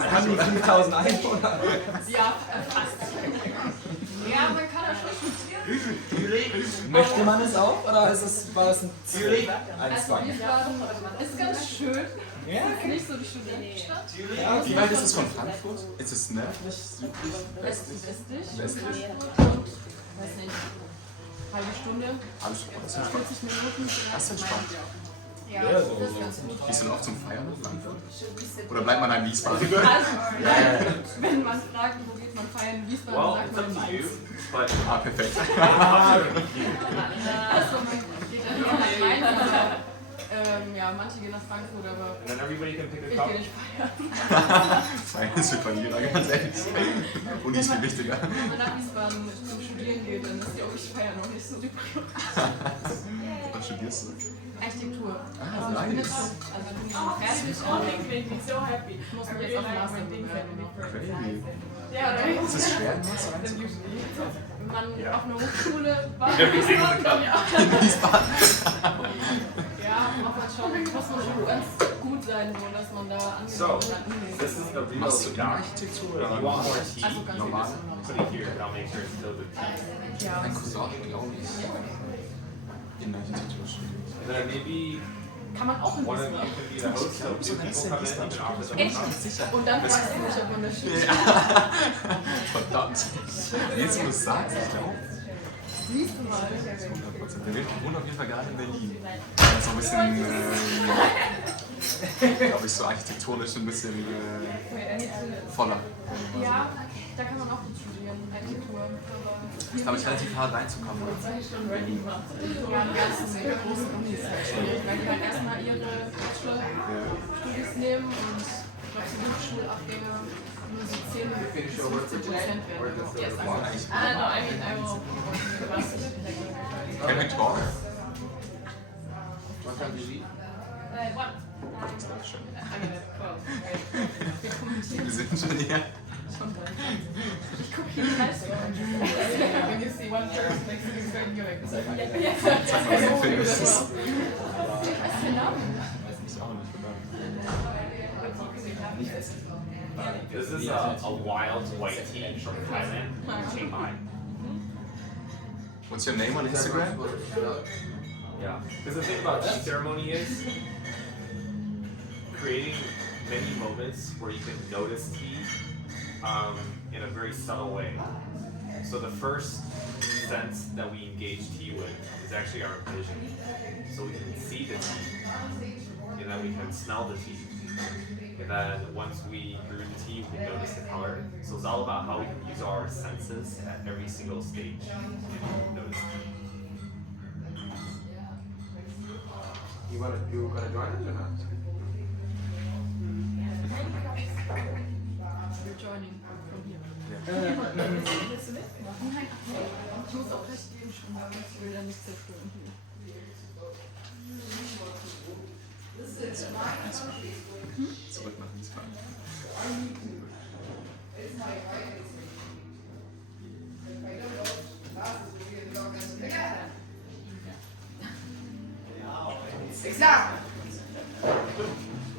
Haben die 5000 Einwohner? Ja, fast. Ja, man kann da schon studieren. Möchte man es auch oder war das ein Ziel? Ein Also Zwang? Wiesbaden ist ganz schön. Ja, Ist nicht so die Studentenstadt. Ja, Wie weit ist es von Frankfurt? Ist es nördlich, südlich, westlich? Westlich. Weiß nicht. Halbe Stunde. Alles das ist entspannt. 40 Minuten. Das ist entspannt. Ja, Ja, das so. ist ganz gut. Gehst du noch zum Feiern in Frankfurt? Oder bleibt man in Wiesbaden? Also, wenn man fragt, wo geht man feiern in Wiesbaden, sagt man Mainz. Ah, perfekt. Also, man geht dann eher nach Mainz, aber ja, manche gehen nach Frankfurt, aber ich gehe nicht feiern. Feiern ist für Verlierer, ganz ehrlich. Uni ist viel wichtiger. Wenn man nach Wiesbaden zum Studieren geht, dann ist die Feier noch nicht so die Was studierst du? Architektur. Ah, Also ich bin nice. jetzt schon, also ich bin schon fertig, aber ich muss mich jetzt auf Master bewerben. Crazy. Ja, Ist es schwer, in Master reinzukommen? wenn man auf einer Hochschule war, Wiesbaden. ja, muss man schon ganz gut sein, so dass man da angenommen wird. This is the real Machst du doc. Architektur If you oder want more tea, Also ganz normal? put it here and I'll make sure it's filled with tea. Ja, Ein Cousin, glaube ich, in Architektur studiert. And then maybe kann man auch in one of you Wiesbaden. can be the host, so two people come in, you can offer them a Echt? coffee. Und dann fragst du mich, ob man das stimmt. Verdammt. Jetzt, wo du es sagst, ich glaube. Siehst du mal. 100%. Wir wohnen auf jeden Fall gerade in Berlin. Das ist so ein bisschen, glaube ich, so architektonisch ein bisschen voller. Ja, da kann man auch gut studieren, Architektur. Ist, glaube ich, relativ hart reinzukommen. Ja, die ganzen großen Unis halt schwierig, weil die halt erstmal ihre Bachelor-Studies nehmen und ich glaube, so Hochschulabgänger nur so 10 bis 15% werden. Yes, I know, I mean, I will. Can we talk? What time do you leave? What? Das ist schön. Wir kommentieren Wir sind schon hier. schon dann. Ich gucke hier die Leistung an. When you see one person next to you, you're like, Sag mal, welchen Film ist das? was ist der Name? Weiß ich auch nicht, oder? This is a wild white tea from Thailand, Chiang Mai. What's your name on Instagram? Yeah. Because the thing about tea ceremony is creating many moments where you can notice tea in a very subtle way. So the first sense that we engage tea with is actually our vision. So we can see the tea, and then we can smell the tea. And then once we brew the tea, we can notice the color. So it's all about how we can use our senses at every single stage to notice tea. You gonna join us or not? We're joining from here. Willst du mit? Nein. Ich muss auch recht gehen schon, aber ich will da nicht zerstören. Zurück nach Wiesbaden.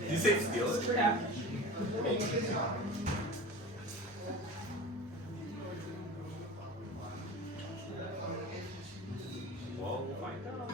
You say steal it? Well, we'll find out.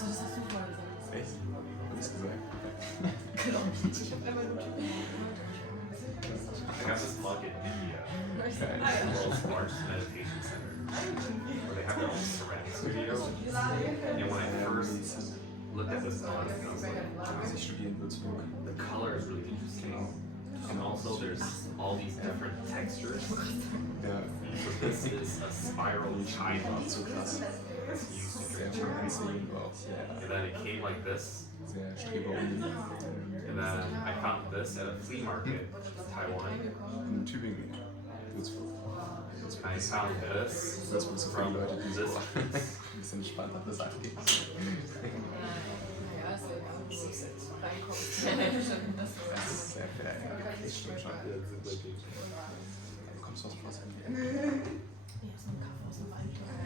Achso, das hast du vorher gesagt. Echt? Hab ich's gesagt? Genau. Ich hab einmal nur They have this mug in India, the world's largest meditation center, where they have their own ceramic studio. And when I first looked at this mug, I was like, wow, Also ich studiere in Würzburg. the color is really interesting. And also there's all these different textures. Ja, So this is a spiral chai mug so krass. that's used to Sehr drink chai. fancy, aber auch sehr, And then it came like this. sehr streberunlig. And then I found this at a flea market in Taiwan. In Tübingen, Würzburg. I found this Würzburg ist so viele from Leute, die so this ein bisschen entspannter das angeht. Naja, ist ja egal, wo du jetzt reinkommst. Das Das ist sehr fair, ja. Das stimmt schon. Du bekommst was vor sein. Ja, so ein Kaffee aus dem Weinkeller.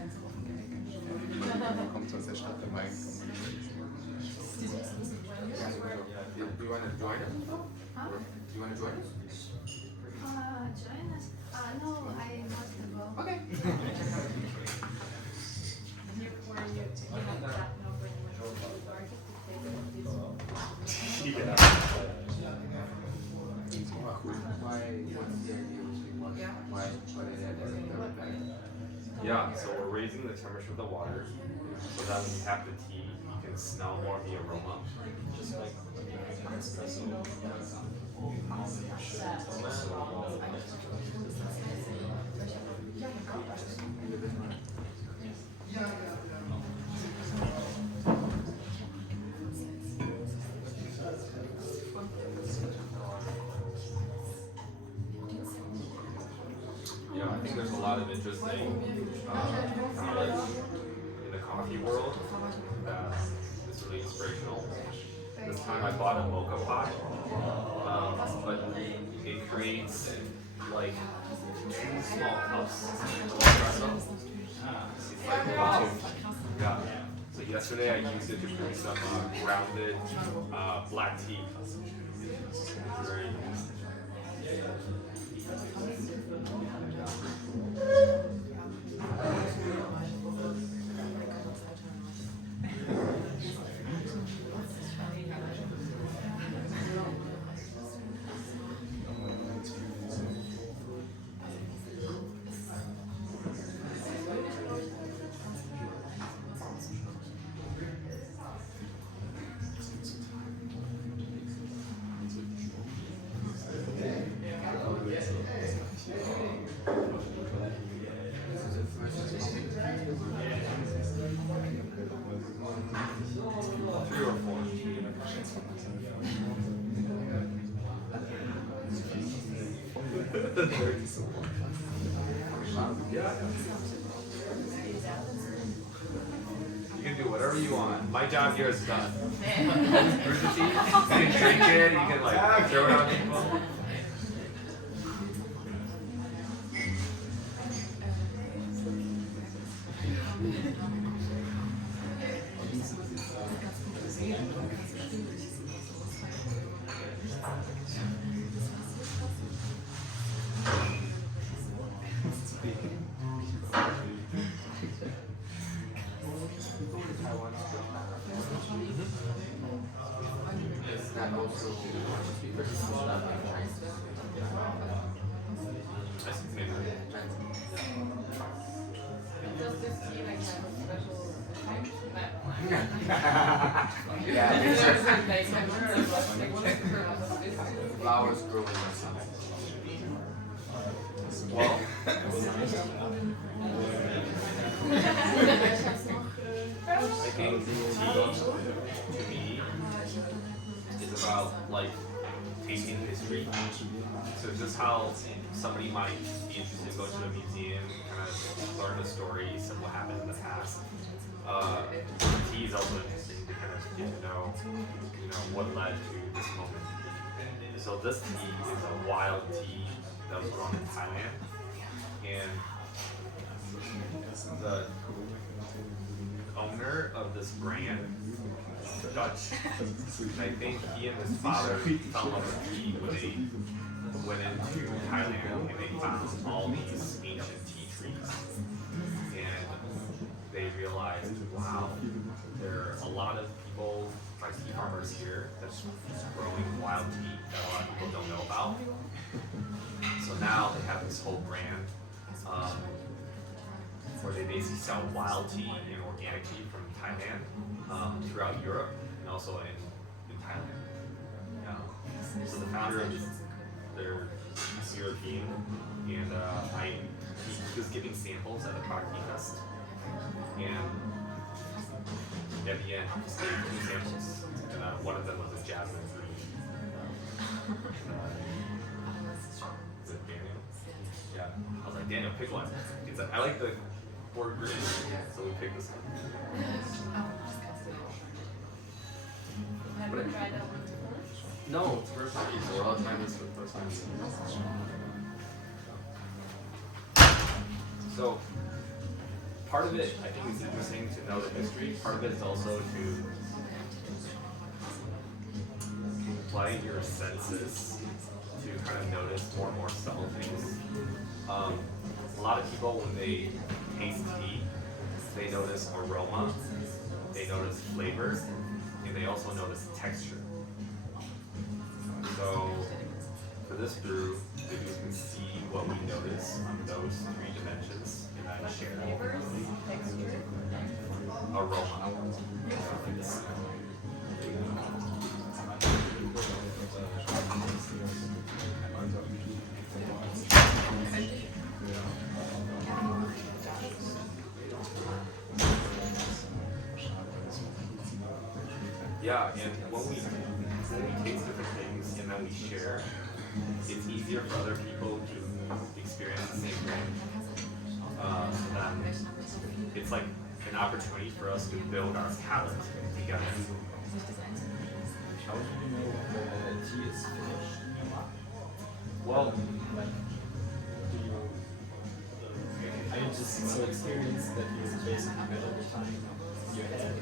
Du kommst aus der Stadt der Wein. Do you want to join us? Do you want to join us? Join us? No, I must go. Okay. Yeah. Why? What's the idea? Why did it happen? Yeah, so we're raising the temperature of the water so that when you have the tea, you can smell more of the aroma. Just like yeah, I think there's a lot of interesting knowledge in the coffee world that is really inspirational. This time I bought a mocha pot, but it creates like 2 small cups of espresso. It's like yeah. So yesterday I used it to brew some grounded black tea. Very Three or four. You can do whatever you want. My job here is done. Brew the tea, you can drink it, you can like throw it on people. Is that also speakers? I see maybe. Does this tea like have a special effect? Yeah, Is it's there just some like what is the purpose of this? flowers growing inside. Well, I think tea to me is about like tasting history. So just how somebody might be interested in going to a museum, kind of learn the stories of what happened in the past. Tea is also interesting to kind of get to know, what led to this moment. So this tea is a wild tea that was grown in Thailand, and the owner of this brand is Dutch. And I think he and his father fell in love with tea when they went into Thailand and they found all these ancient tea trees. And they realized, wow, there are a lot farmers here that's growing wild tea that a lot of people don't know about. So now they have this whole brand where they basically sell wild tea and organic tea from Thailand throughout Europe and also in Thailand. So the founder of they're European, and he was giving samples at the Product Fest, and at the end, he just gave 2 samples, and one of them was a jasmine green. Is it Daniel? Yeah. I was like, Daniel, pick one. He's like, I like the word green, so we picked this one. Have you tried that one before? No, it's the first time. So we're all trying this for the first time. So, part of it, I think it's interesting to know the history. Part of it is also to apply your senses to kind of notice more and more subtle things. A lot of people, when they taste tea, they notice aroma, they notice flavor, and they also notice texture. So, for this brew, maybe you can see what we notice on those 3 dimensions, and then share aroma. Yeah, and when we taste different things and then we share, it's easier for other people to experience the same thing. It's like an opportunity for us to build our palate together. How do you know the tea is finished? Well, I mean, just so experienced that you basically measure the time in your head.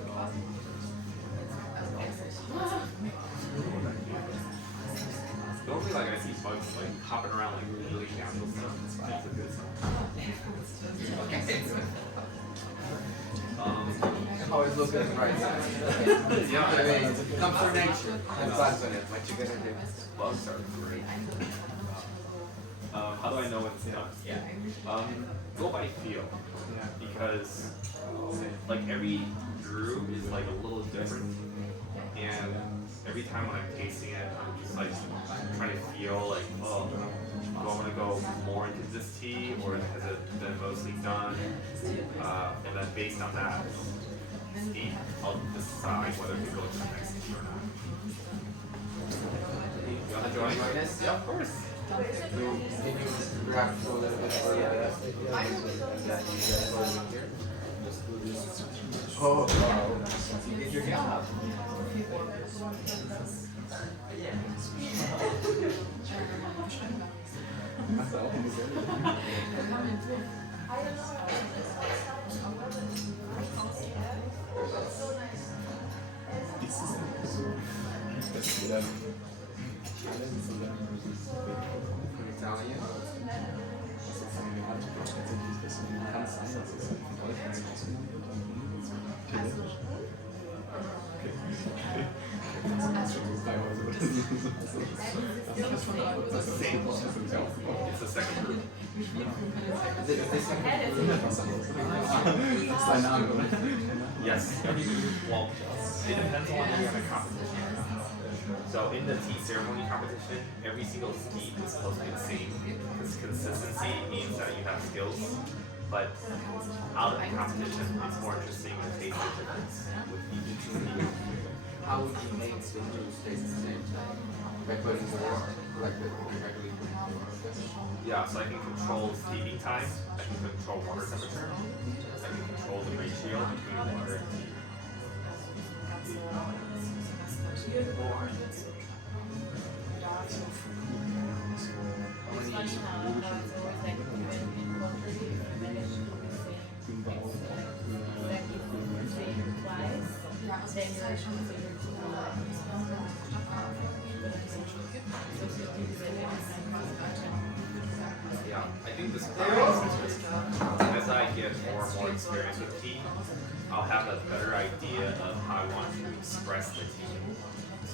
normally like I see bugs like hopping around like really casual stuff. It's fine. It's a good sign. Always look at the right side. Yeah, I mean, come for nature. Have bugs on it. What you gonna do? bugs are great. How do I know when it's done? Go by feel. Because like every brew is like a little different, and every time when I'm tasting it, I'm just like trying to feel like, oh, do I want to go more into this tea, or has it been mostly done? And then based on that, I'll decide whether to go to the next tea or not. You want to join? Yeah, of course. Can you grab a little bit further? Oh, wow. You did your job. Italian. It's the second group. Yes. Well, it depends on whether you have a competition. So in the tea ceremony competition, every single steep is supposed to be the same. Because consistency means that you have skills. But out of the competition, it's more interesting to taste the difference with each steep. How would you make the juice taste the same? By putting more, like directly putting more of this? Yeah, so I can control steeping time, I can control water temperature, I can control the ratio between water and tea. Yeah, I think this process is just, as I get more and more experience with tea, I'll have a better idea of how I want to express the tea.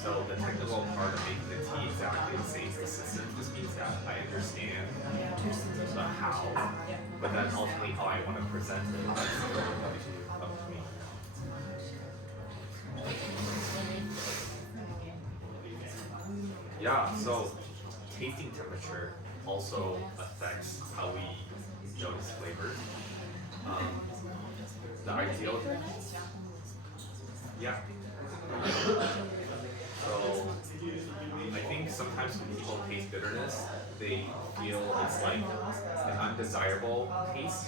So the technical part of making the tea exactly the same consistent just means that I understand the how, but then ultimately how I want to present it is up to me. Yeah, so tasting temperature also affects how we notice flavors. The ideal, yeah. So I think sometimes when people taste bitterness, they feel it's like an undesirable taste.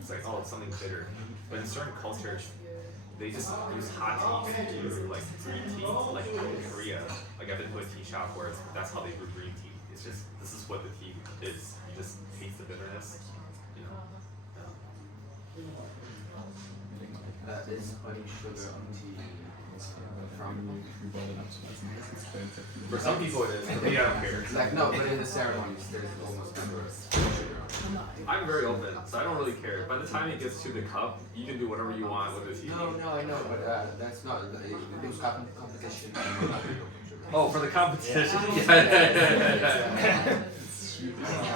It's like, oh, it's something bitter. But in certain cultures, they just use hot tea to do like green tea. Like in Korea, like I've been to a tea shop where that's how they brew green tea. It's just, this is what the tea is. You just taste the bitterness, you know. Is putting sugar on tea from? For some people it is, for me I don't care. Like no, but in the ceremonies there's almost never sugar on. I'm very open, so I don't really care. By the time it gets to the cup, you can do whatever you want with the tea. No, I know, but that's not. It was competition. Oh, for the competition? Yeah.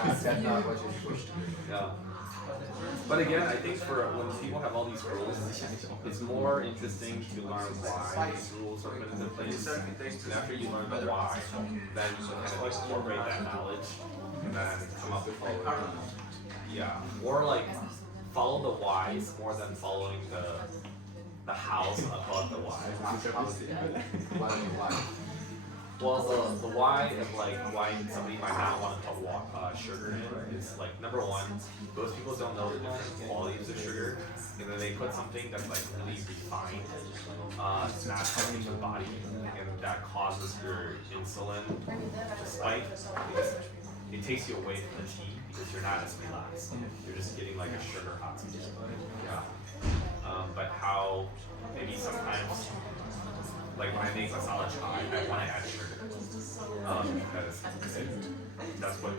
That's not what you're supposed to do. Yeah. But again, I think for when people have all these rules, it's more interesting to learn why these rules are put into place. And after you learn the why, then you can kind of incorporate that knowledge and then come up with yeah, or like follow the whys more than following the hows above the why. Well, the why of like why somebody might not want to put sugar in is like number one, most people don't know the different qualities of sugar, and then they put something that's like really refined, it's not helping the body, and that causes your insulin to spike. It takes you away from the tea because you're not as relaxed. You're just getting like a sugar hot tea. Yeah. But how maybe sometimes, like when I make masala chai, I want to add sugar because that's what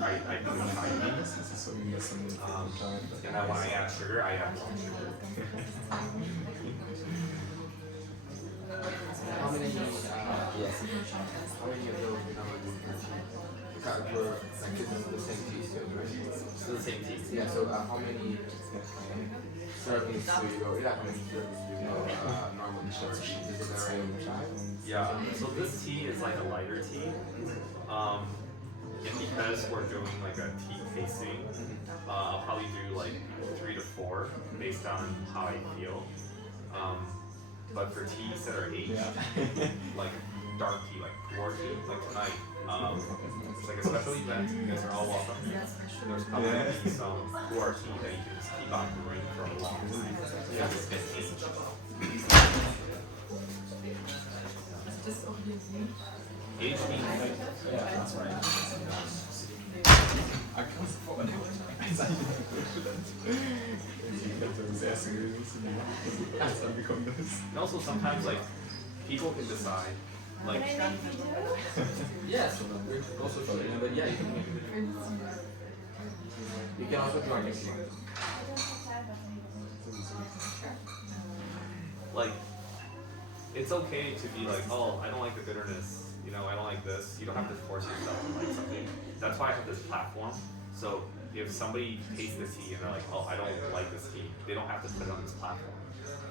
I do in Thai tea. And then when I add sugar, I add more sugar. How many of those were like the same tea still, right? It's the same tea. Yeah. So how many servings do you go? Yeah. How many servings do you go? Normally, is it very Yeah. So this tea is like a lighter tea. And because we're doing like a tea tasting, I'll probably do like 3 to 4 based on how I feel. But for teas that are aged, like dark tea, like pu'er tea, like tonight, it's like a special event. You guys are all welcome. There's probably going to be some pu'er tea that you can just keep on brewing for a long time because it's been aged. Aged means Yeah, that's right. I kann es vorne. and also sometimes like people can decide like Yes, we're also showing, but yeah, you can also join if you want. like it's okay to be like, oh, I don't like the bitterness, you know, I don't like this. You don't have to force yourself to like something. That's why I have this platform. So if somebody tastes the tea and they're like, oh, I don't like this tea, they don't have to put it on this platform.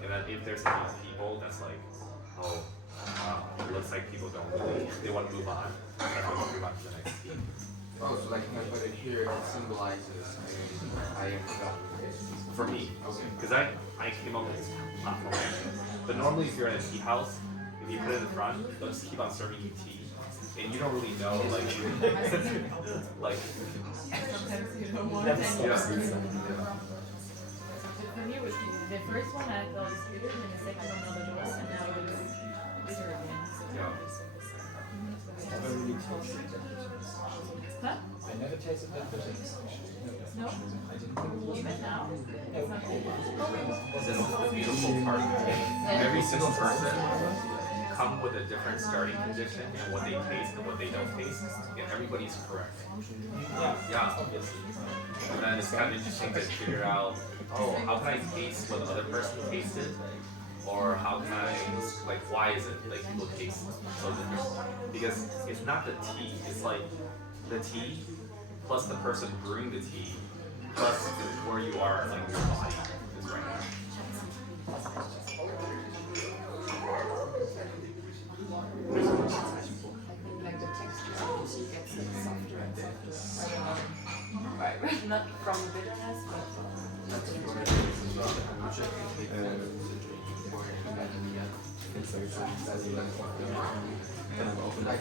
And then if there's enough people that's like, oh, it looks like people don't really, they want to move on, then I'll move on to the next tea. Oh, so like if I put it here, it symbolizes I am For me, okay. because I came up with this platform. But normally if you're in a tea house, if you put it in front, they'll just keep on serving you tea. And you don't really know, like, like, yeah. For me, it was the first one I thought was bitter, and the second one not at all, and now it was bitter again. Huh? I never tasted that bitter. No? Even now? It's not good. This is the beautiful part. Every single person come with a different starting condition and what they taste and what they don't taste, yeah, everybody's correct. Yeah, obviously. And then it's kind of interesting to figure out, oh, how can I taste what the other person tasted? Or how can I, like, why is it like people taste so different? Because it's not the tea, it's like the tea plus the person brewing the tea plus where you are, like your body is right now. Like the texture of the tea gets softer and softer. Right. Not from the bitterness, but dann auch in den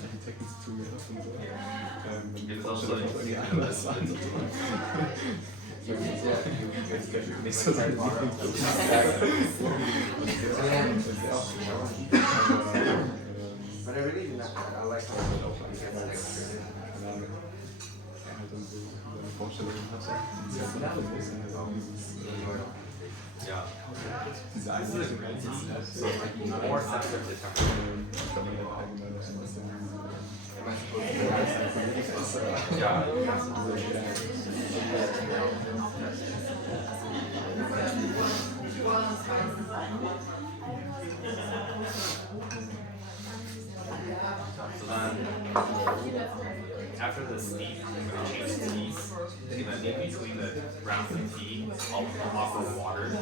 Architekten zu mir und so. It's also irgendwie anders an. Nächster Zeit But I really like how seine Vorstellungen hatte. Yeah. Diese Einsicht So more sensitive to temperature. Yeah. So then, after the steep, when you change the teas, and then in between the rounds of tea, I'll offer water. You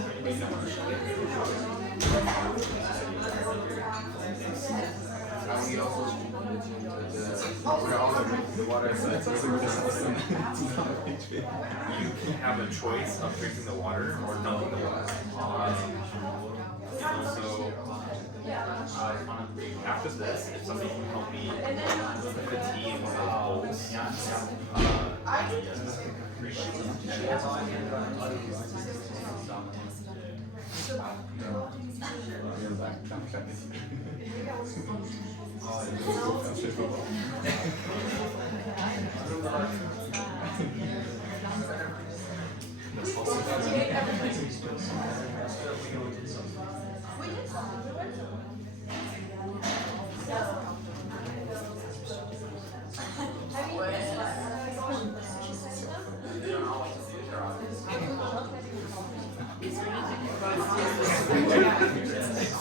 can have a choice of drinking the water or dumping the water. And also, after this, if somebody can help me put the tea in one of those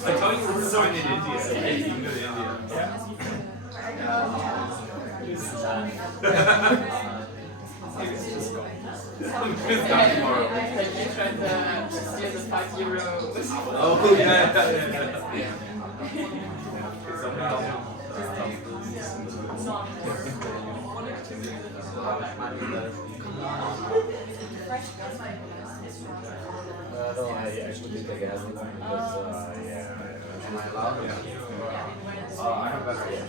I tell you we're so in India. Hey, you go to India. It's not tomorrow. they tried to steal the €5. Oh yeah. No, I actually did the gas because, yeah. I have better idea.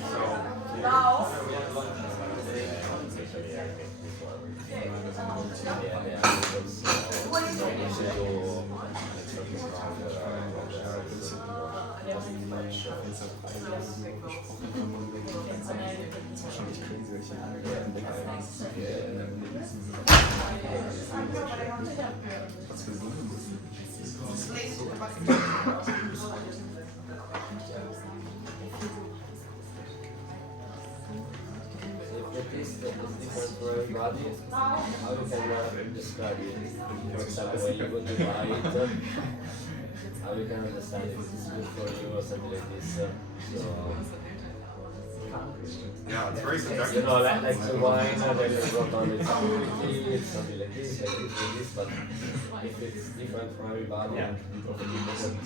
It is different for everybody. How you can describe it? For example, when you go to buy it, how you can understand if it is good for you or something like this. So, Yeah, it's very you subjective. know, like the wine, then you go on with something like this, like this, but if it's different for everybody, Yeah. probably doesn't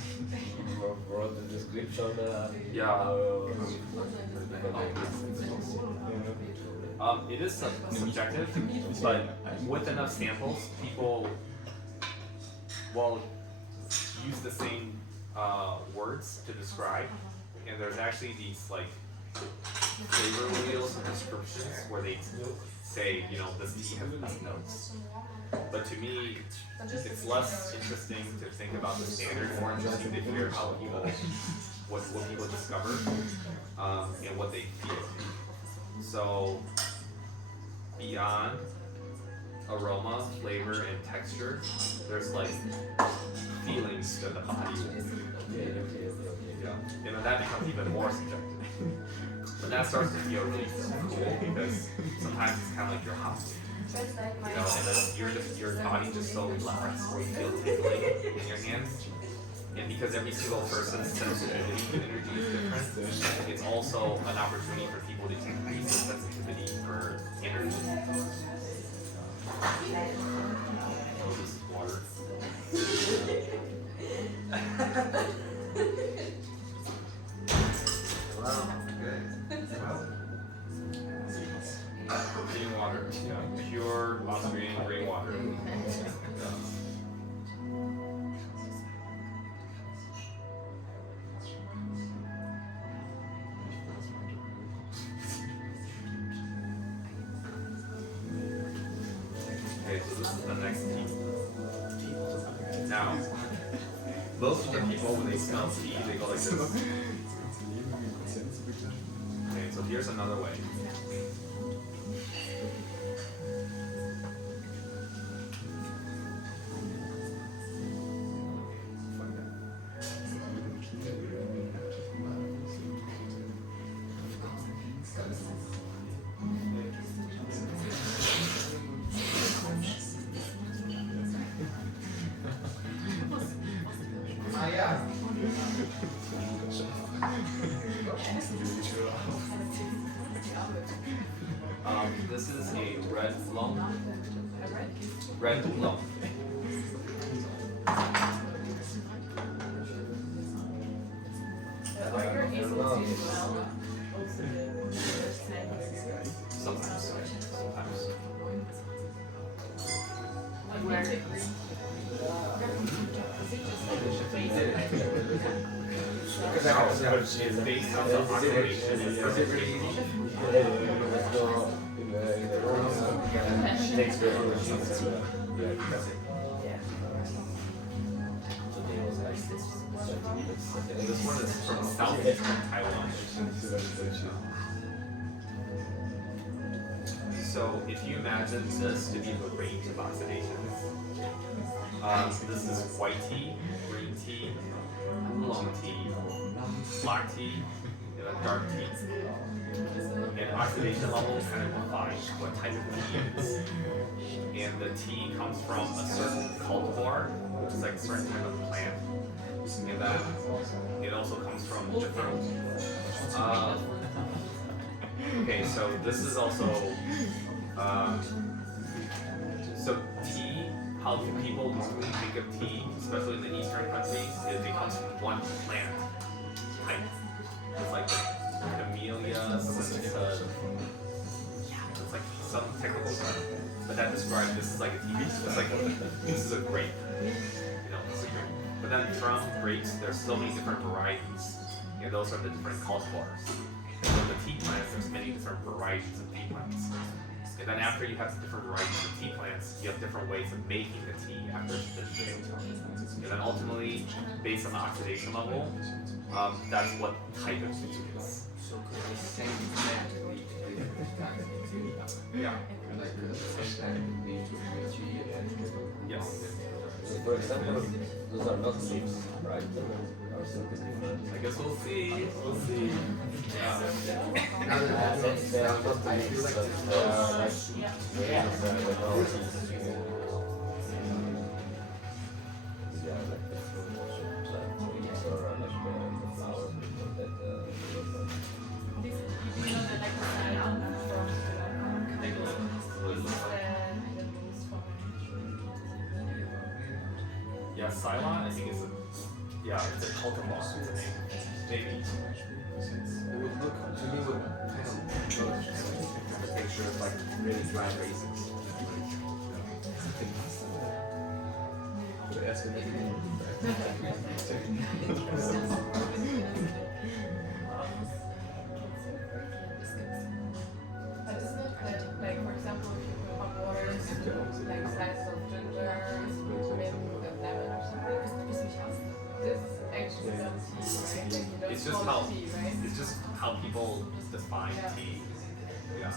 wrote the description. Yeah. How, It is subjective, but with enough samples, people will use the same words to describe, and there's actually these like flavor wheels and descriptions where they say, you know, this tea has these notes. But to me, it's less interesting to think about the standard, more interesting to hear how people, what people discover, and what they feel. So beyond aroma, flavor, and texture, there's like feelings to the body. Yeah. And then that becomes even more subjective. But that starts to feel really cool because sometimes it's kind of like you're hot. You know, and then your body just so relaxed or you feel tingling in your hands. And because every single person's sensitivity to energy is different, it's also an opportunity for people to increase their sensitivity for energy. Oh, this is water. Wow, good. Green water, yeah. Pure Austrian green water. Okay, so this is the next tea. Now, most of the people when they smell tea, they go like this. Okay, so here's another way. Ah ja. This is a red lump. Red lump. Are you able to smell also the snack? Sometimes. Sometimes. Like where? Is it just like the face? Because I have to It's based on the oxidation and fermentation. Let's go in the room. Takes the energy. Today was like this. This one is from southeastern Taiwan. So if you imagine this to be the range of oxidations, this is white tea, green tea, oolong tea, black tea, and a dark tea. And oxidation level kind of defines what type of tea it is. And the tea comes from a certain cultivar, which is like a certain type of plant. And that it also comes from different. Okay, so this is also. So tea, how people usually think of tea, especially in the eastern countries, is it comes from one plant type. It's like camellia, sensitive. It's like some technical term, but that describes this is like a tea. It's like this is a grape. You know, it's a grape. But then from grapes, there's so many different varieties, and those are the different cultivars. And with the tea plants, there's many different varieties of tea plants. And then after you have the different varieties of tea plants, you have different ways of making the tea after it's been made. And then ultimately, based on the oxidation level, that's what type of tea it is. So could the same plant lead to different kinds of tea? Yeah. Like the same plant could lead to green tea and Yes. So for example, those are not leaves, right? Or something different. I guess we'll see. We'll see. Yeah. now that They are not I leaves, feel like but they are like the roses. They are like the fruit plants or like the flowers that This, you know, that like the salad from the most common. Yeah, Ceylon, I think it's it's a cultivar. It's a name. Maybe. it would look to me would kind of have a picture of like really dry raisins. But isn't it that, like, for example, if you put hot water, like slices of ginger, maybe with a lemon or something, this is actually not tea, right? Like, you don't It's just call how it tea, right? it's just how people define tea. Yeah.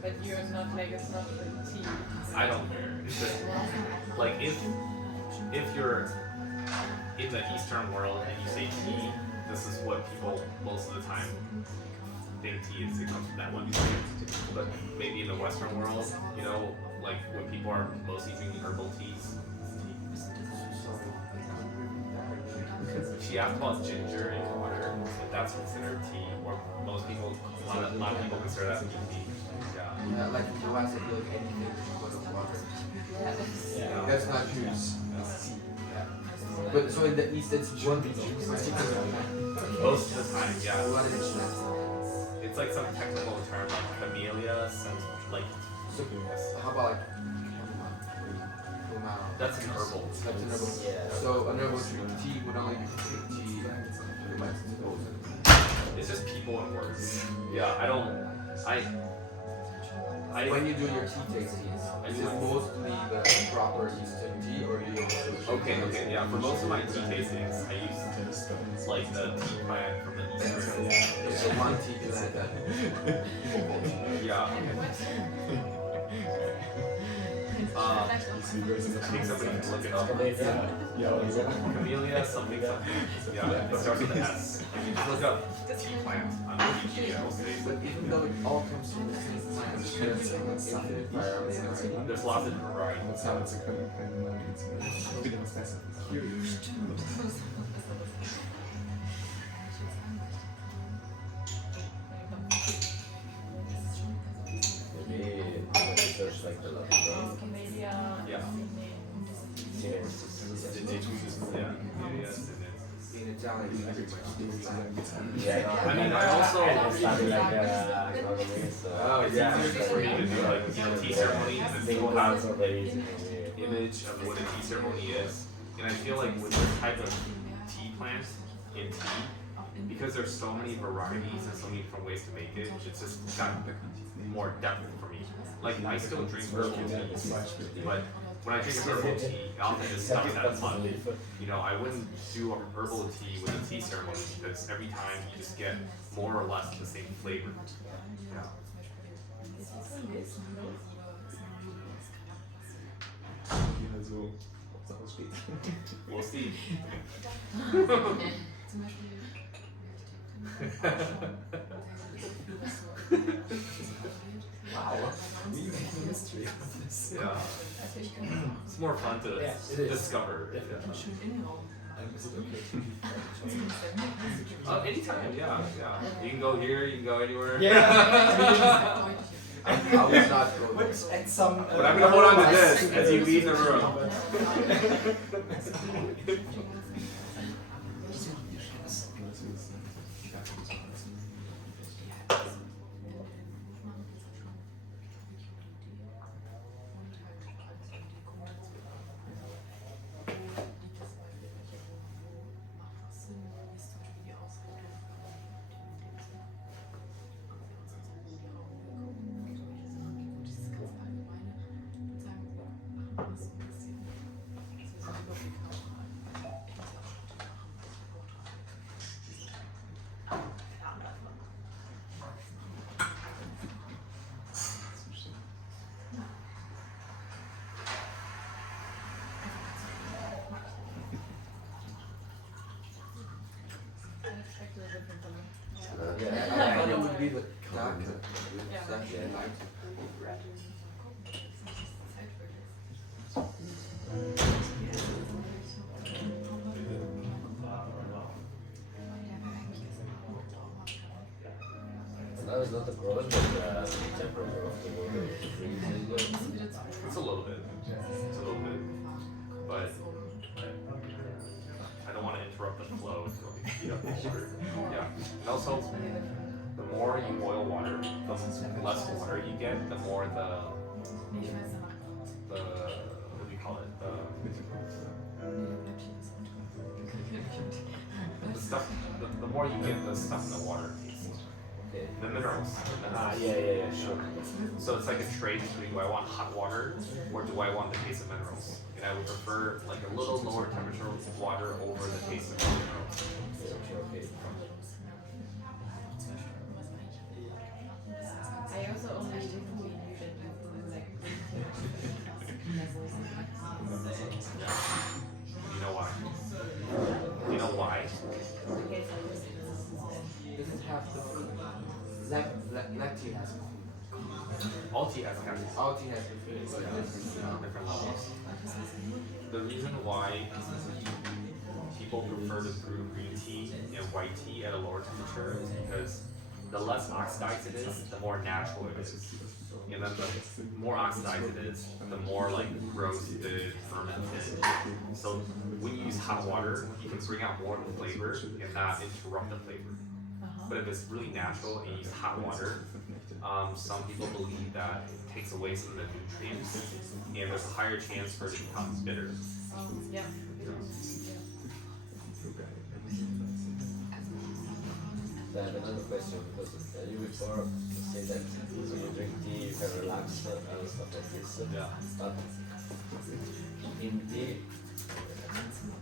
But you're not like it's not the tea. I don't care. It's just like if you're in the Eastern world and you say tea, this is what people most of the time think tea is. It comes from that one plant. But maybe in the Western world, you know, like when people are mostly drinking herbal teas. She asked about ginger in water, if that's considered tea, or most people, a lot of people consider that to be tea. Yeah. Like in the West, I feel like anything that you put in water. Yeah. That's not juice. It's tea. Yeah. But so in the East, it's one juice. Most of the time, yeah. What is it? It's like some technical term like camellia, some like So how about like that's an herbal. That's an herbal. Yeah. So an herbal tree. Tea would only be tea. It's just people and words. Yeah, I When you do your tea tastings, is it mostly the proper Eastern tea, or do you also okay, yeah. For most of my tea tastings, I use like the tea plant from the Eastern. It's the one tea plant that Yeah. I think somebody can look it up. Camellia something. Yeah, it starts with an S. If you just look up tea plant on Wikipedia, it'll say. But even though it all comes from the same plant, there's infinite varieties. There's lots of varieties. Maybe research like the love Camellia, Yeah. Senior. Yeah. Yes, it is. In Italian, you pretty much Yeah, I mean, I also- I studied like economy, so. Oh, It's yeah. easier for you to do like tea ceremony, and then people have It's not very easy for me. image of what a tea ceremony is. And I feel like with this type of tea plant in tea, because there's so many varieties and so many different ways to make it, it's just got more depth for me. Like I still drink herbal teas, but when I drink a herbal tea, I often just stuff that mug. You know, I wouldn't do a herbal tea with a tea ceremony because every time you just get more or less the same flavor. Yeah. We'll see. Wow. Mystery of this. Yeah. It's more fun to Yeah, it is. discover. Is it okay to Anytime, yeah. You can go here, you can go anywhere. Yeah. I would not go Would there. expect some. But I'm gonna hold on to this as you leave the room. Yeah, I thought it would be the darker. It's actually light. Now it's not a problem, but the temperature of the water is freezing. It's a little bit. But I don't want to interrupt the flow until we heat up the water. Yeah. And also, the more you boil water, the less water you get, the more the what do you call it? The stuff. The more you get, the stuff in the water tastes. Okay. The minerals. Yeah, sure. So it's like a trade between do I want hot water or do I want the taste of minerals? And I would prefer like a little lower temperature water over the taste of minerals. Okay. I also only drink have the black tea has caffeine. All tea has caffeine. All tea has caffeine, but Different levels. The reason why people prefer to brew green tea and white tea at a lower temperature is because the less oxidized it is, the more natural it is. And then the more oxidized it is, the more like roasted, fermented. So when you use hot water, you can bring out more of the flavor and not interrupt the flavor. But if it's really natural and you use hot water, some people believe that it takes away some of the nutrients and there's a higher chance for it to become bitter. Yeah. I have another question because you before say that when you drink tea you can relax and stuff like this. Yeah. But in tea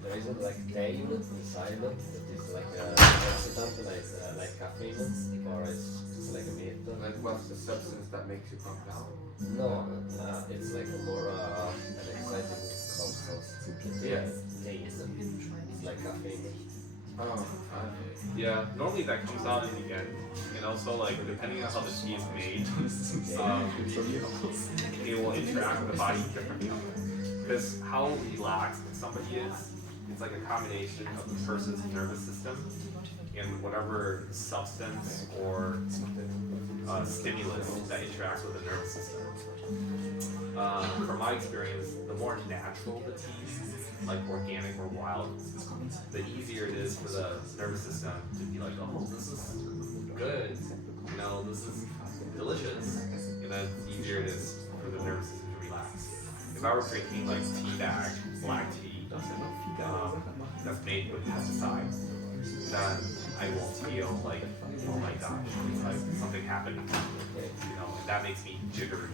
there isn't like caffeine inside that is like a oxidant like caffeine or it's like a myth. like what's the substance that makes you calm down? No, it's like a more an exciting substance. Yes. Taste. It's like caffeine. Oh, okay. Yeah, normally that comes out in the end. And also like depending on how the tea is made, it will interact with the body differently. Because how relaxed somebody is, it's like a combination of the person's nervous system and whatever substance or stimulus that interacts with the nervous system. From my experience, the more natural the tea, like organic or wild, the easier it is for the nervous system to be like, oh, this is good, you know, this is delicious, and then it's easier it is for the nervous system to relax. If I were drinking like tea bag, black tea, that's made with pesticide, then I won't feel like, oh my gosh, it's like something happened, you know, and that makes me jittery,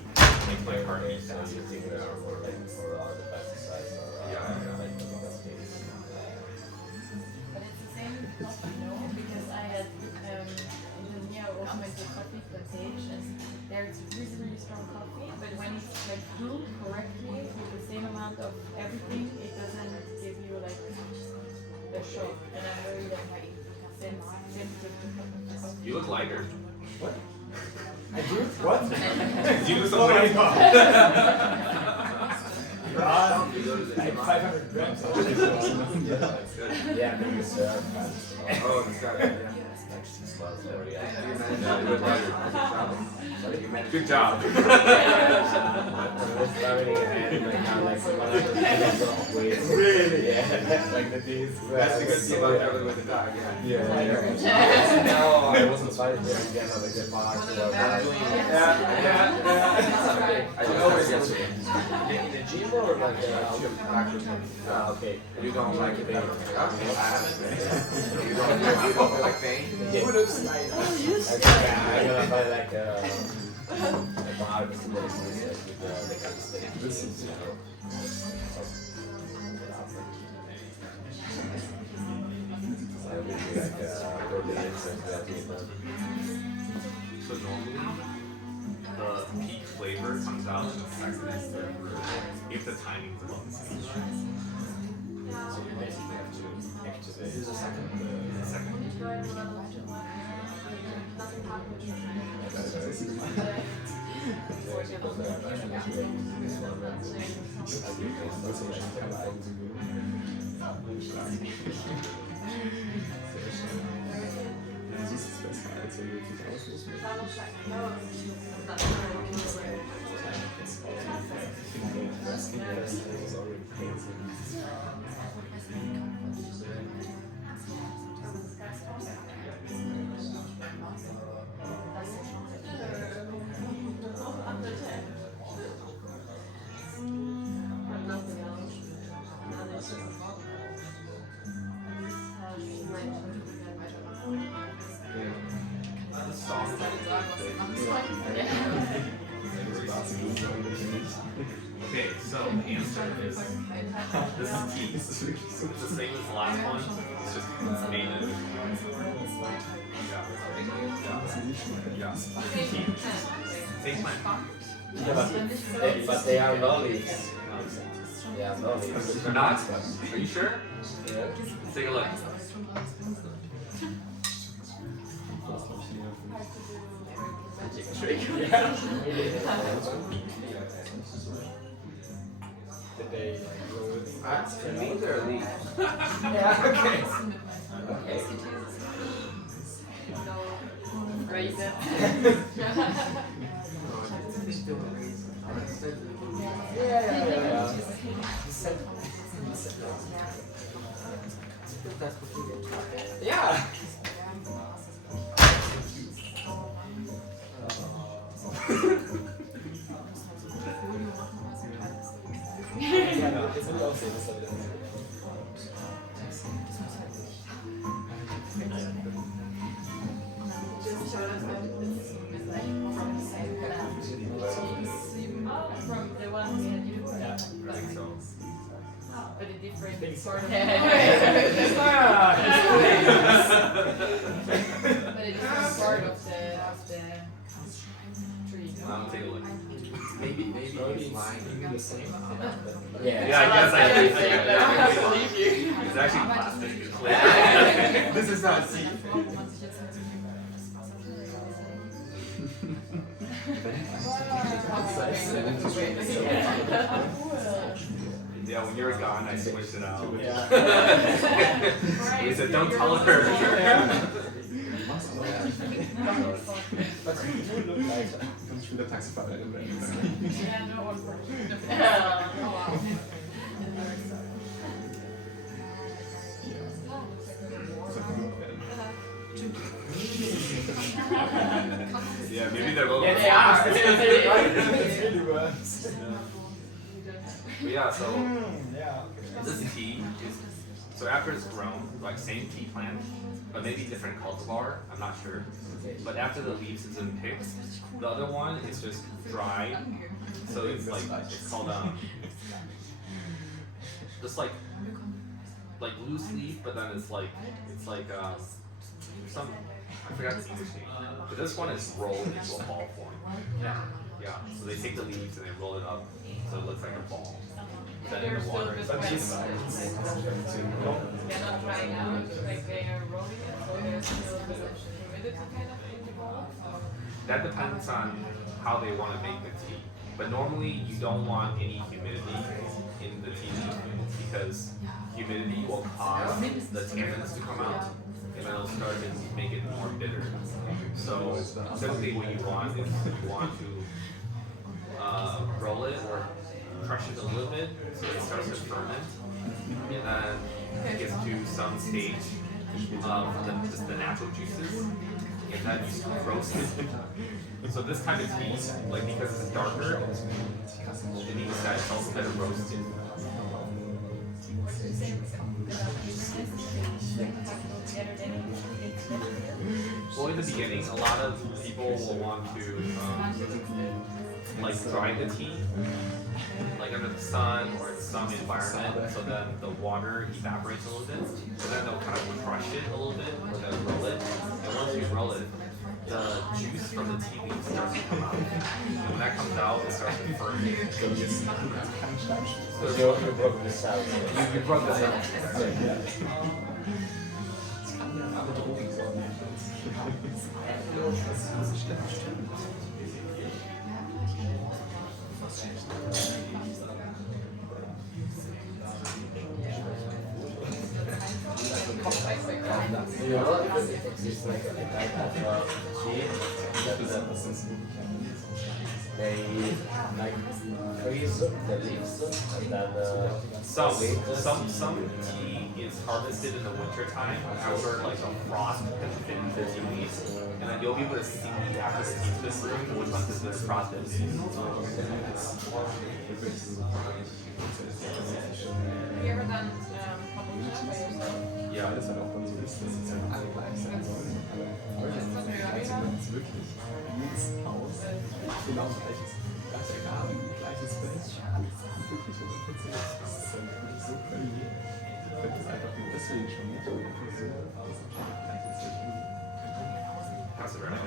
makes my heart beat So fast. you think there are more like for the pesticides or like the things. But it's the same with coffee, no? Because I had Indonesia also went to coffee plantation. There it's really, really strong coffee, but when it's like brewed correctly with the same amount of everything, it doesn't give you like a shock. And I'm very like sensitive to coffee. You look lighter. What? I do? What? You lose some Oh my weight. god. You go to the Like gym. 500 grams. Yeah, that's good. Yeah, maybe it's Oh, the start, yeah. like 6 months or yeah. You managed to do it better. Sorry, you managed Good job. I was traveling ahead and I have like 100 kilos of weight. Really? Yeah, like the things. That's the good thing about traveling with the dog, yeah. No, I wasn't fighting there again on like the park. I always get to it. In the gym or like Gym, actual gym. okay. You don't like it better. You don't feel like pain? Yeah. Who looks lighter? I'm gonna find like a bar with the calisthenics. This is, you know. I will be like coordinates and badminton. So normally, the peak flavor comes out in the second and third brew if the timing's about the same. So you basically have to activate. this is a second. The second. Du siehst es besser, als wenn du dich auslässt. This song is okay, so the answer is this is tea. It's the same as the last one. It's just made in a different way. Yeah. Tea. Same plant. Yeah, but they are lollies. Yeah, lollies. They're not? Are you sure? Yeah. Let's take a look. magic trick. The day I wrote. Leaves are leaves. Yeah, okay. No, raisin. Yeah. Yeah. Ja, jetzt will ich auch sehen, was da wieder ist. From the one we had you. Ja. I think so. But a different Thanks. sort of. Yeah. But a different part of the tree. I'll take a look. Maybe Maybe it's lying. the same. Yeah. Yeah, I guess I I believe you. It's actually plastic. This is not seed. Yeah, when you were gone, I switched it out. Yeah. He said, don't tell her. But you look like Kannst du wieder Taxifahrerin werden? Yeah, no one for Yeah, maybe they're little. Yeah, they are. It's really worse. But yeah, so Yeah. this tea is, so after it's grown, like same tea plant, but maybe different cultivar, I'm not sure. But after the leaves has been picked, the other one is just dry. So it's like, it's called, just like loose leaf, but then it's like some, I forgot the English name. But this one is rolled into a ball form. Yeah. Yeah, so they take the leaves and they roll it up so it looks like a ball. Then in They're the still water. just But wet. she's They're not drying out, like they are rolling it, so there's still a bit of humidity kind of in the ball. That depends on how they want to make the tea. But normally you don't want any humidity in the tea because humidity will cause the tannins to come out and then it'll start to make it more bitter. So typically what you want is you want to roll it or crush it a little bit so it starts to ferment and then it gets to some stage of just the natural juices and that's roasted. So this kind of tea, like because it's darker, it means that it's also better roasted. Well, in the beginning, a lot of people will want to like dry the tea, like under the sun or in some environment, so then the water evaporates a little bit. So then they'll kind of crush it a little bit, or they'll roll it. And once you roll it, the juice from the tea leaves starts to come out. And when that comes out, it starts to ferment. You broke this out. You broke this out. You know, it exists like a type of tea that they like freeze the leaves and then Some tea is harvested in the winter time after like a frost has been the tea leaves, and then you'll be able to see after the tea's been brewed which ones has been frosted. Have you ever done kombucha by yourself? Yeah. Weil das halt auch dann so ist, dass es halt alle gleich sein sollen. Aber das ist wirklich jedes Haus genau gleiches, gleicher Garten, gleiches Feld. Wirklich, und dann kannst du das ist halt wirklich so crazy. Ich finde das einfach nur deswegen schon nicht, weil einfach so gleiches Feld. Pass it around.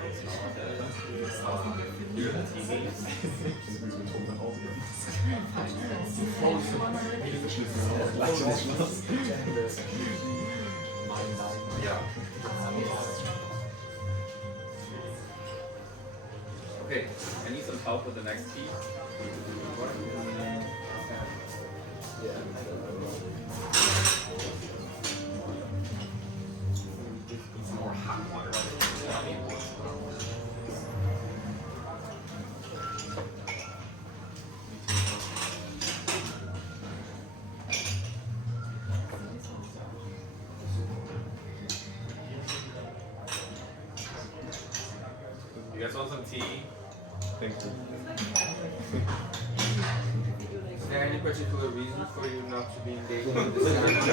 Here are the tea leaves. Yeah. Okay, I need some help with the next tea. Some more hot water. You guys want some tea? Thank you. Is there any particular reason for you not to be engaged in this ceremony?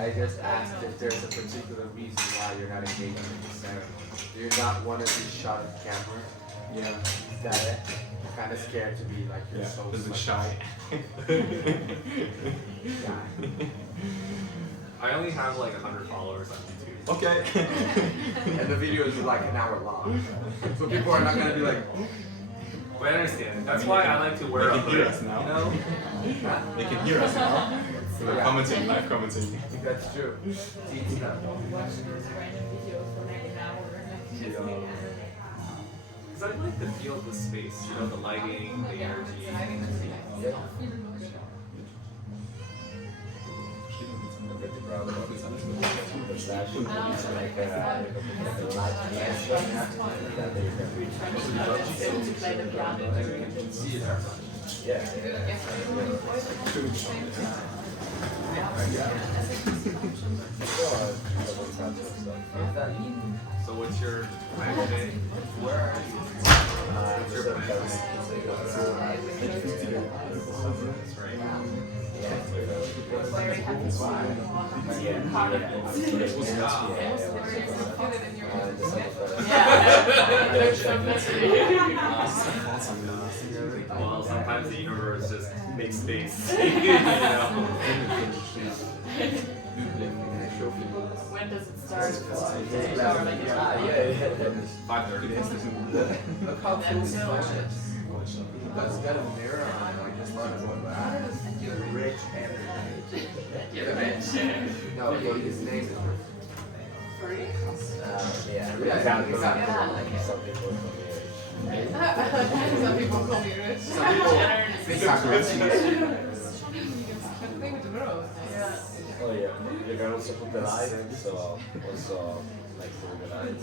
I just asked if there's a particular reason why you're not engaged in this ceremony. You're not one of these shot at camera. Yeah. That it? You're kind of scared to be like you're Yeah. so Is it like, shy? I only have like 100 followers on YouTube. Okay. And the video is like an hour long. So people are not gonna be like, But I understand. That's why I like to wear They a can hear hood. us now. You know? They can hear us now. They're Yeah. commenting, live commenting. that's true. Teach them. Watch those random videos for like an hour. Because I like the feel of the space, you know, the lighting, the energy. I'm pretty proud about this. The flash is like a light mansion that they can To play the piano. See it. yeah. So what's your plan today? What's your plan? That's right. Well, sometimes the universe just makes space. You know? When does it start? 5:30. Look how cool this watch is. It's got a mirror on it. I just thought it was that. You're rich and You're rich. no, his name is rich. Yeah, exactly. Some people from here. Some people call me rich. Some people think I'm rich. Oh yeah, you can also put the light, so also like put the light.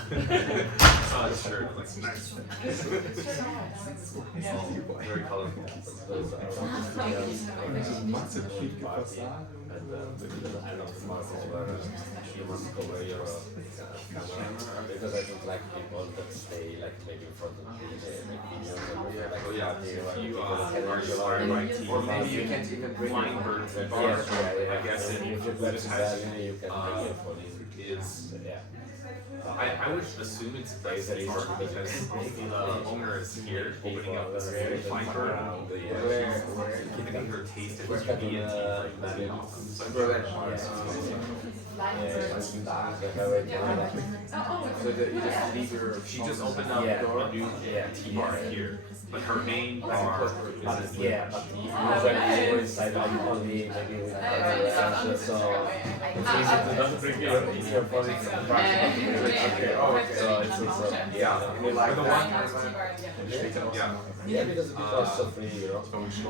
Oh, this shirt looks nice. Very colorful. Those are Massive huge facade. I love the markets where you must cover your camera because I think like people that stay like maybe in front of the TV make videos or like Oh yeah, you are inspired by tea. Or maybe you can't even bring Flying birds and yeah, bars. yeah, I guess if you it play this the has value you can make it for this. is. Yeah. I would assume it's based in art because the owner is here opening up this very fine bird. Giving her taste of tea and that is awesome. So I'm sure that's So that you just leave your. she just opened up a new tea bar here, but her main bar is this Yeah, but usually you go inside like only maybe with so it's easy to not bring your phone into the practice. So it's also For the one, yeah, because it becomes so free, you know.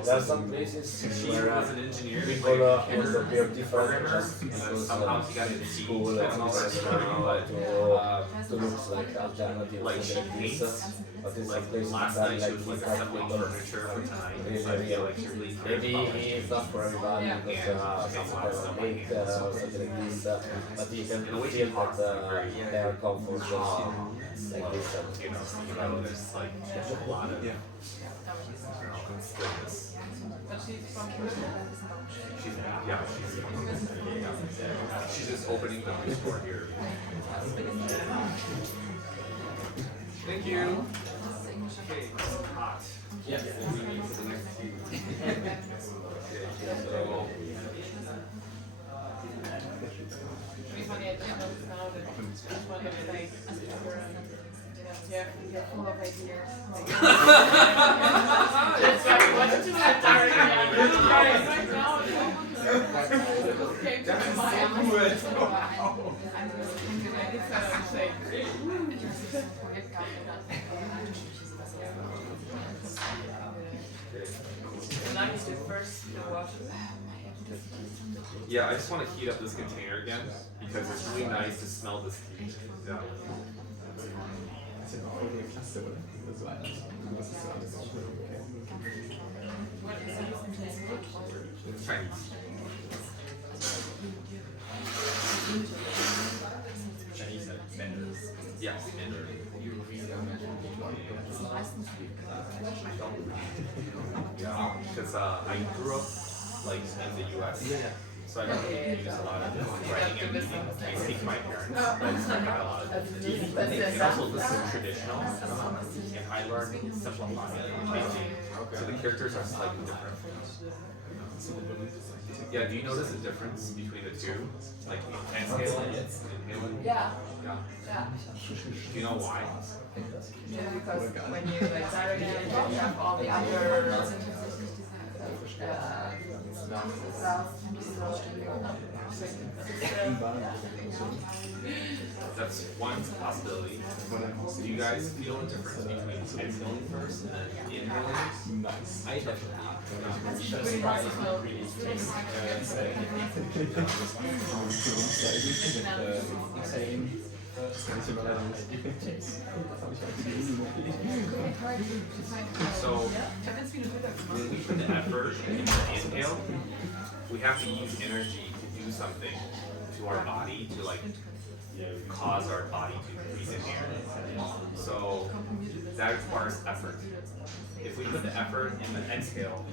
There are some places she where was an engineer, people like a also computer appear different programmer, just and because somehow she got into school tea and and all all that that stuff, to look like alternative like she something like paints. this. But in some Like places last that night, she was like this type assembling of furniture for tonight. really, So I feel like she really cares maybe about it's not for everybody because some kind of make or something like this, but you can In a way, she feel talks that very, they are comfortable like this. you know, there's like a lot of stillness. But she's from She's she's just opening the new store here. Thank you. Okay, it's hot. Yes. We need for the next tea. Okay, so Pretty funny, I didn't notice now that one of the like you're full of ideas. That's why we wanted to sit down right now. Okay, Das ist so gut. Yeah, I just want to heat up this container again because it's really nice to smell this tea. Yeah. Das ist ja auch voll klasse, oder? Das war alles. Das ist so alles auch okay. Chinese. Chinese like Mandarin. Yeah, Mandarin. Yeah, because I grew up like in the U.S. So I don't really use a lot of writing and reading. I speak to my parents, but I got a lot of it. And also listen to traditional, and I learned simplifying and changing. So the characters are slightly different. Yeah, do you notice a difference between the two? Like exhale and inhale? Yeah. Yeah. Do you know why? Yeah, because when you like direct it, you have all the other That's one possibility. Do you guys feel a difference between exhaling first and then inhaling? Nice. I definitely So when we put the effort into the inhale, we have to use energy to do something to our body to like cause our body to breathe in air. So that requires effort. If we put the effort in the exhale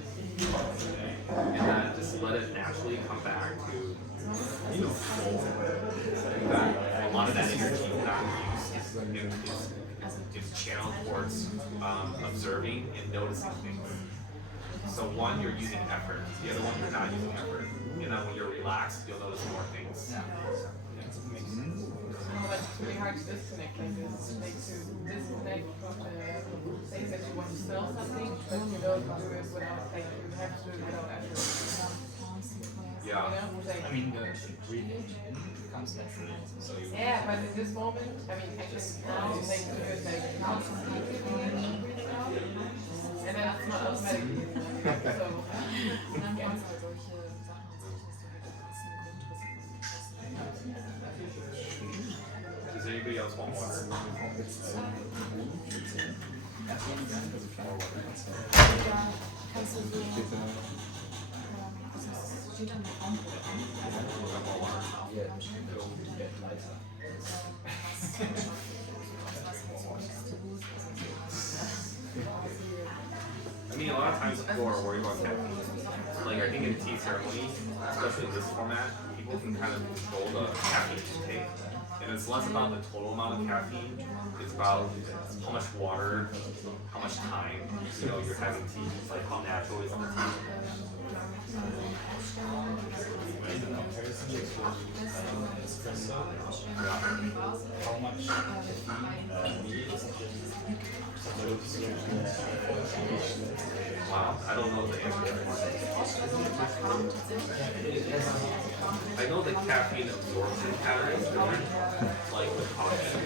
and then just let it naturally come back to full, that a lot of that energy not used is channeled towards observing and noticing things. So one, you're using effort. The other one, you're not using effort. And then when you're relaxed, you'll notice more things. But it's really hard to disconnect like this. Like to disconnect from the things that you want to smell something, but you don't do it without, like, you have to do it without effort. Yeah. You know? Like, I mean, the breathing comes naturally. So you yeah, but in this moment, I mean, I can now like do it like constantly breathing in and breathing out, and then it's not automatically. So, yeah. Does anybody else want water? I mean, a lot of times people are worried about caffeine. Like, I think in tea ceremony, especially in this format, people can kind of control the caffeine intake. And it's less about the total amount of caffeine, it's about how much water, how much time, you're having tea, like how natural is the tea. how much Wow, I don't know the answer to that. I know the caffeine absorption pattern is different, like with coffee.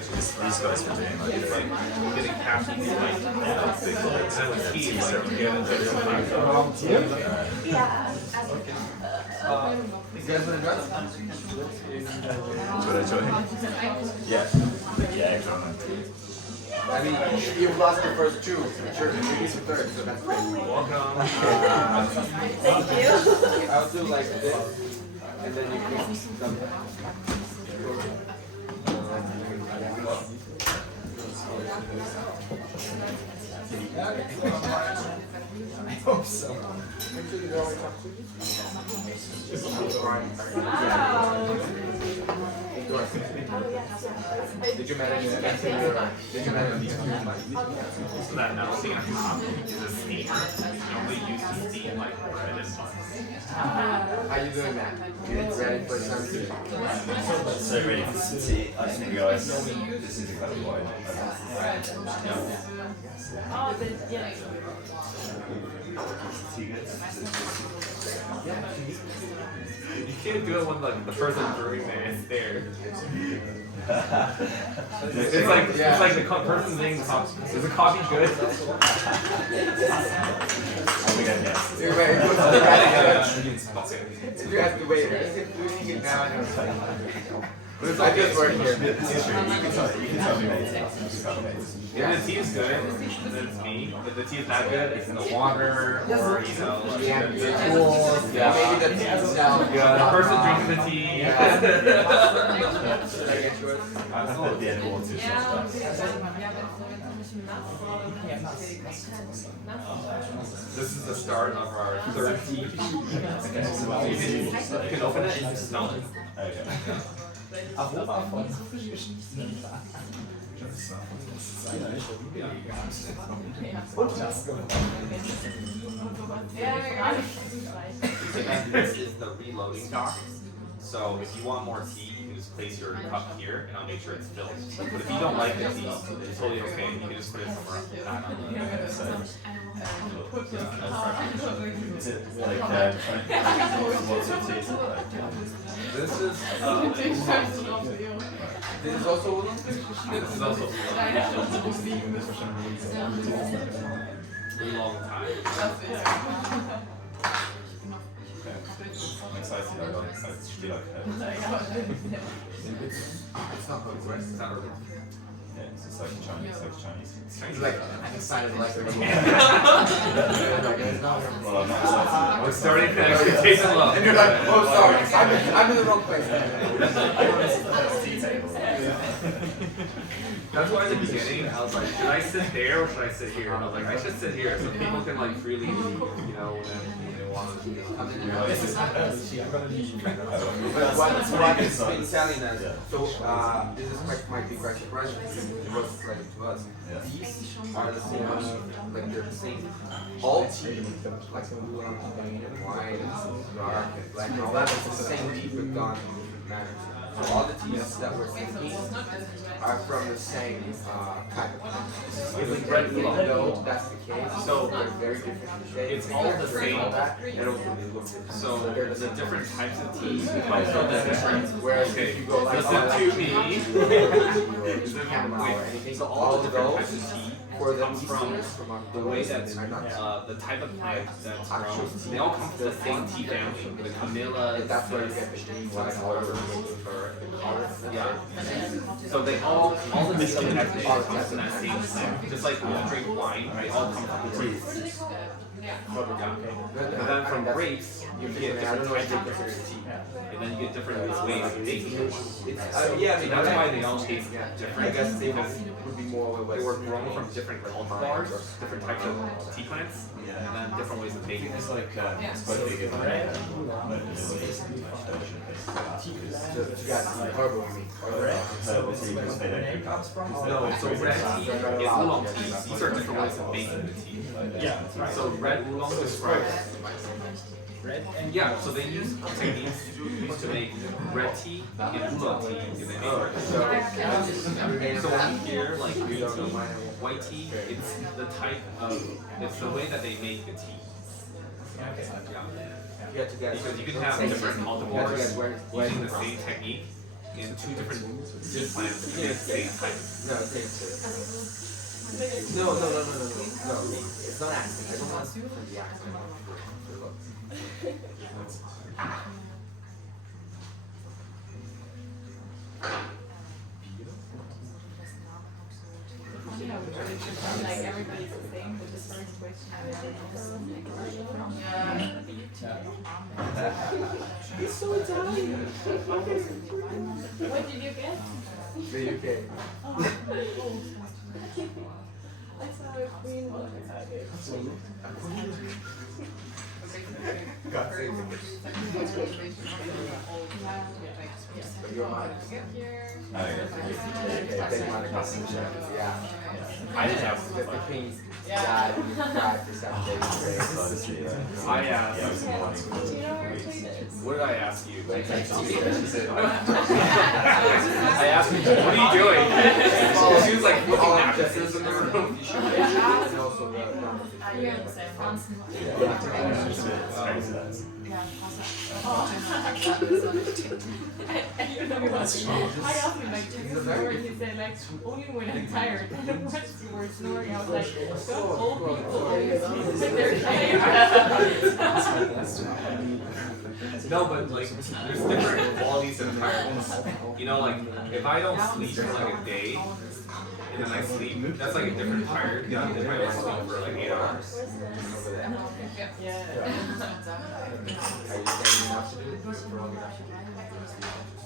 These guys were doing like It's like getting caffeine spike, and then with tea, it's like you get it just You guys want to dress? That's what I told him. Yeah, exactly. I mean, you've lost the first two. Sure, you need the third, so that's great. welcome. Thank you. I'll do like this, and then you can some. I hope so. Make sure you know what Wow. I'm talking about. Did you manage to get your? Did you manage to get your? So that melting coffee is a steamer. It's normally used to steam like bread and buns. How you doing, man? You ready for some tea? So ready for some tea. I just didn't realise this is exactly why. Oh, but yeah. Tea good? You can't do it when like the person brewing it is there. It's like the person saying is the coffee good? I think I guessed. You wait, you have to wait. You can now. I know. I just work here. You can tell me later. If the tea is good, then it's me. If the tea is not good, it's in the water or you know. Yeah, Maybe maybe the tea is now good. the person drinking the tea. Should I get yours? I thought the end water is Ja, not und ja, wenn es so ein bisschen nass This is the start of our third tea. You can open it and just smell it. Okay. And this is the reloading dock. So if you want more tea, you can just place your cup here and I'll make sure it's filled. But if you don't like the tea, it's totally okay. You can just put it somewhere else. Is it like, what's it taste like? This is This is also oolong? this is also a long time. I'm excited. I got excited. It should be like It's not progress. It's not really. yeah, it's just like Chinese. It's like excited like a Well, I'm not excited. We're starting to actually taste it low. And you're like, oh sorry, I'm in the wrong place. Tea table. That's why in the beginning I was like, should I sit there or should I sit here? And I was like, I should sit here so people can like freely, you know, when they want to. But what is been telling us, so this is might be quite surprising because it was explained to us. These are the same, like they're the same. All tea, like oolong, wine, dark, and black, and all that is the same tea but done in different manners. So all the teas that we're drinking are from the same kind of plant. With red oolong, though, that's the case. So they're very different shades. It's all the same. And also they look different. So the different types of tea come from the different. Whereas if you go like Listen to me. chamomile or anything, So all the different types of tea for the comes from the way that are not. the type of plant that's grown. They all come from the same tea family. The camellia. And that's where you get the green, white, whatever, Yeah. So they all the teas that we have today come from that same plant. Just like when you drink wine, they all come from grapes. And then from grapes, you get different types of tea. And then you get different ways of making it. yeah, So that's why they all taste different. I guess they because would be more with they were grown from different cultivars, different types of tea plants, and then different ways of making it. It's like, it's quite big in America. But it's you got herbal in me. herbal tea because they don't cook up. No, so red tea is oolong tea. These are different ways of making the tea. Yeah. So red oolong describes. Red and Yeah, so they use techniques to make red tea and oolong tea, and they make So when you hear like green tea, white tea, it's the type of, it's the way that they make the tea. okay. You have to get Because you can have different cultivars using the same technique in two different plants to make the same type. No, it's not acid. I don't want to from the acid. I want to look. like everybody's the same, but the first question I He's so Italian. What did you get? The UK. I saw a queen on the God save the But you're mine. Take my custom yeah. I didn't have The king's dad died for 7 days straight. I asked. What did I ask you? I asked you, what are you doing? She was like looking at us in the room. And also the I often like took a snore and he said like only when I'm tired. And once you were snoring, I was like, those old people always sleep when they're tired. No, but like, there's different qualities of tiredness. You know, like, if I don't sleep for like a day, and then I sleep, that's like a different tired than if I don't sleep for like 8 hours. Are you saying enough to do it for all your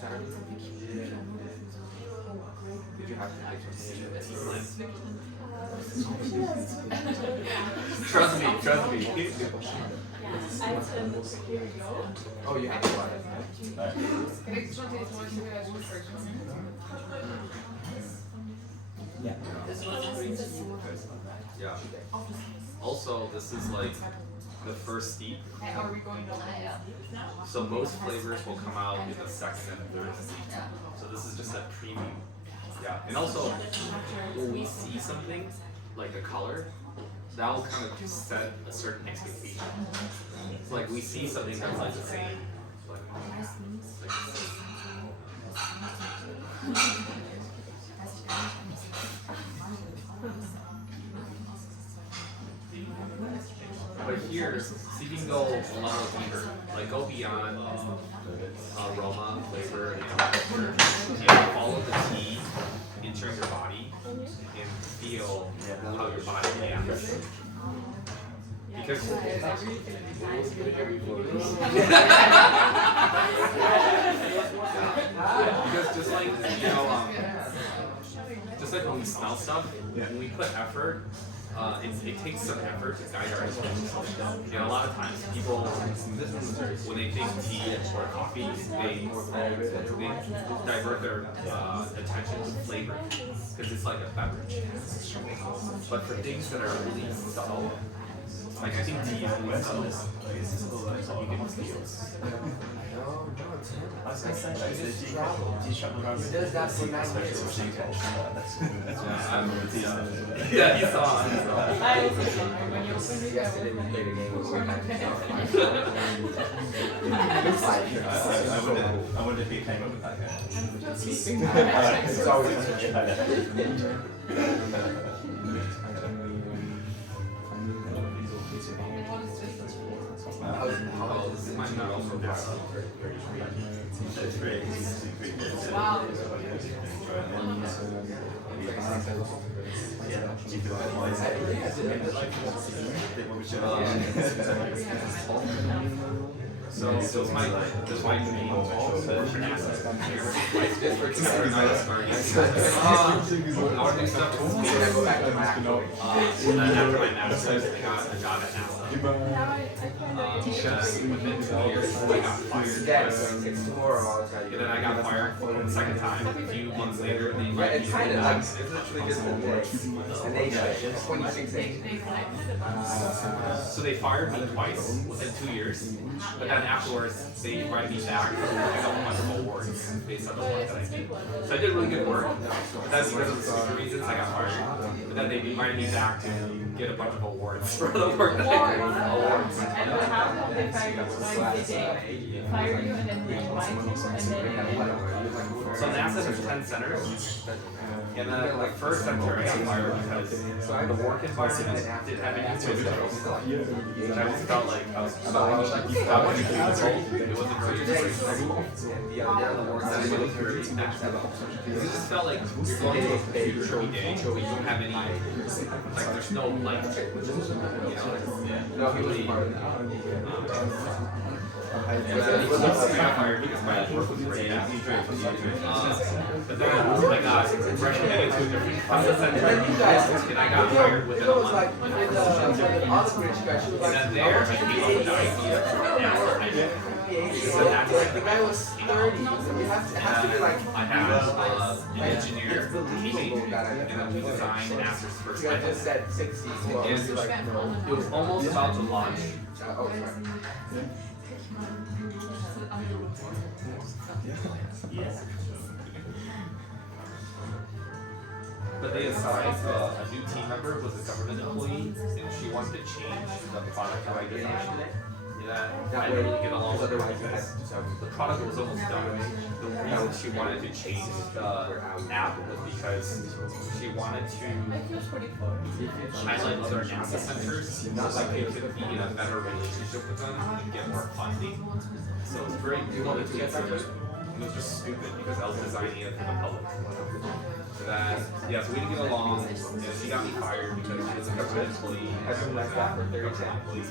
Saturday? Did you have to take Trust me, trust me. Oh, you have to watch it. Yeah. Also, this is like the first steep. Are we going to now? So most flavors will come out in the second and third steep. So this is just a preview. Yeah. And also, when we see something, like a color, that will kind of set a certain expectation. It's like we see something that's like the same. But here, so you can go a level deeper, like go beyond aroma, flavor, and texture. You can follow the tea entering your body and feel how your body reacts. Because just like, you know, just like when we smell stuff, when we put effort, it takes some effort to guide our attention. You know, a lot of times people, when they think tea or coffee, they divert their attention to flavor because it's like a beverage. But for things that are really subtle, like I think tea is really subtle. You can feel. I was going to say, like, do you travel around with Does that for 9 years? Yeah, you saw it. I also saw when you opened it. Yesterday we played a game with one I wonder if he came up with that game. It's always Oh, this is my medal from Brazil. It's great. Wow. So this might be and then after my master's, I got a job at NASA. Within 2 years, I got fired. And then I got fired for the second time. A few months later, they invited me It's to kind of come like, back. it's literally just a day. An age, 26 age. So they fired me twice within 2 years, but then afterwards they invited me back and I got a bunch of awards based on the work that I did. So I did really good work, but that's because of the stupid reasons I got fired. But then they invited me back to get a bunch of awards for the work that I did. Awards. And what happened if I like they fire you and then they invite you and then So NASA has 10 centers, and then the first center I got fired because the work environment didn't have any individuals. And I just felt like I was about when you it wasn't very the work that I did was very active. It just felt like you're going to a computer every day, but you don't have any, like there's no light. You know, No, he was really, part of that. I got fired because my work was great. But then I got recommended to a different process And center, then you guys, and I got hired within it a was like, month. for the other British guy, she was And like, then there, I came up with the idea for an app. like the guy was 30, so we have to, it has to be like, I have an engineer, it's believable that I and then we designed apps first. You guys just said 60, so I was like, no. It was almost about to launch. Oh, sorry. But they assigned a new team member who was a government employee, and she wanted to change the product that I designed. Yeah, I didn't really get along with her because the product was almost done. The reason she wanted to change the app was because she wanted to highlight other NASA centers so like they could be in a better relationship with them and get more funding. So it was very cool to get started. It was just stupid because I was designing it for the public. So that, yeah, so we didn't get along, and she got me fired because she was a government employee. I've been like that for 30 Government employee.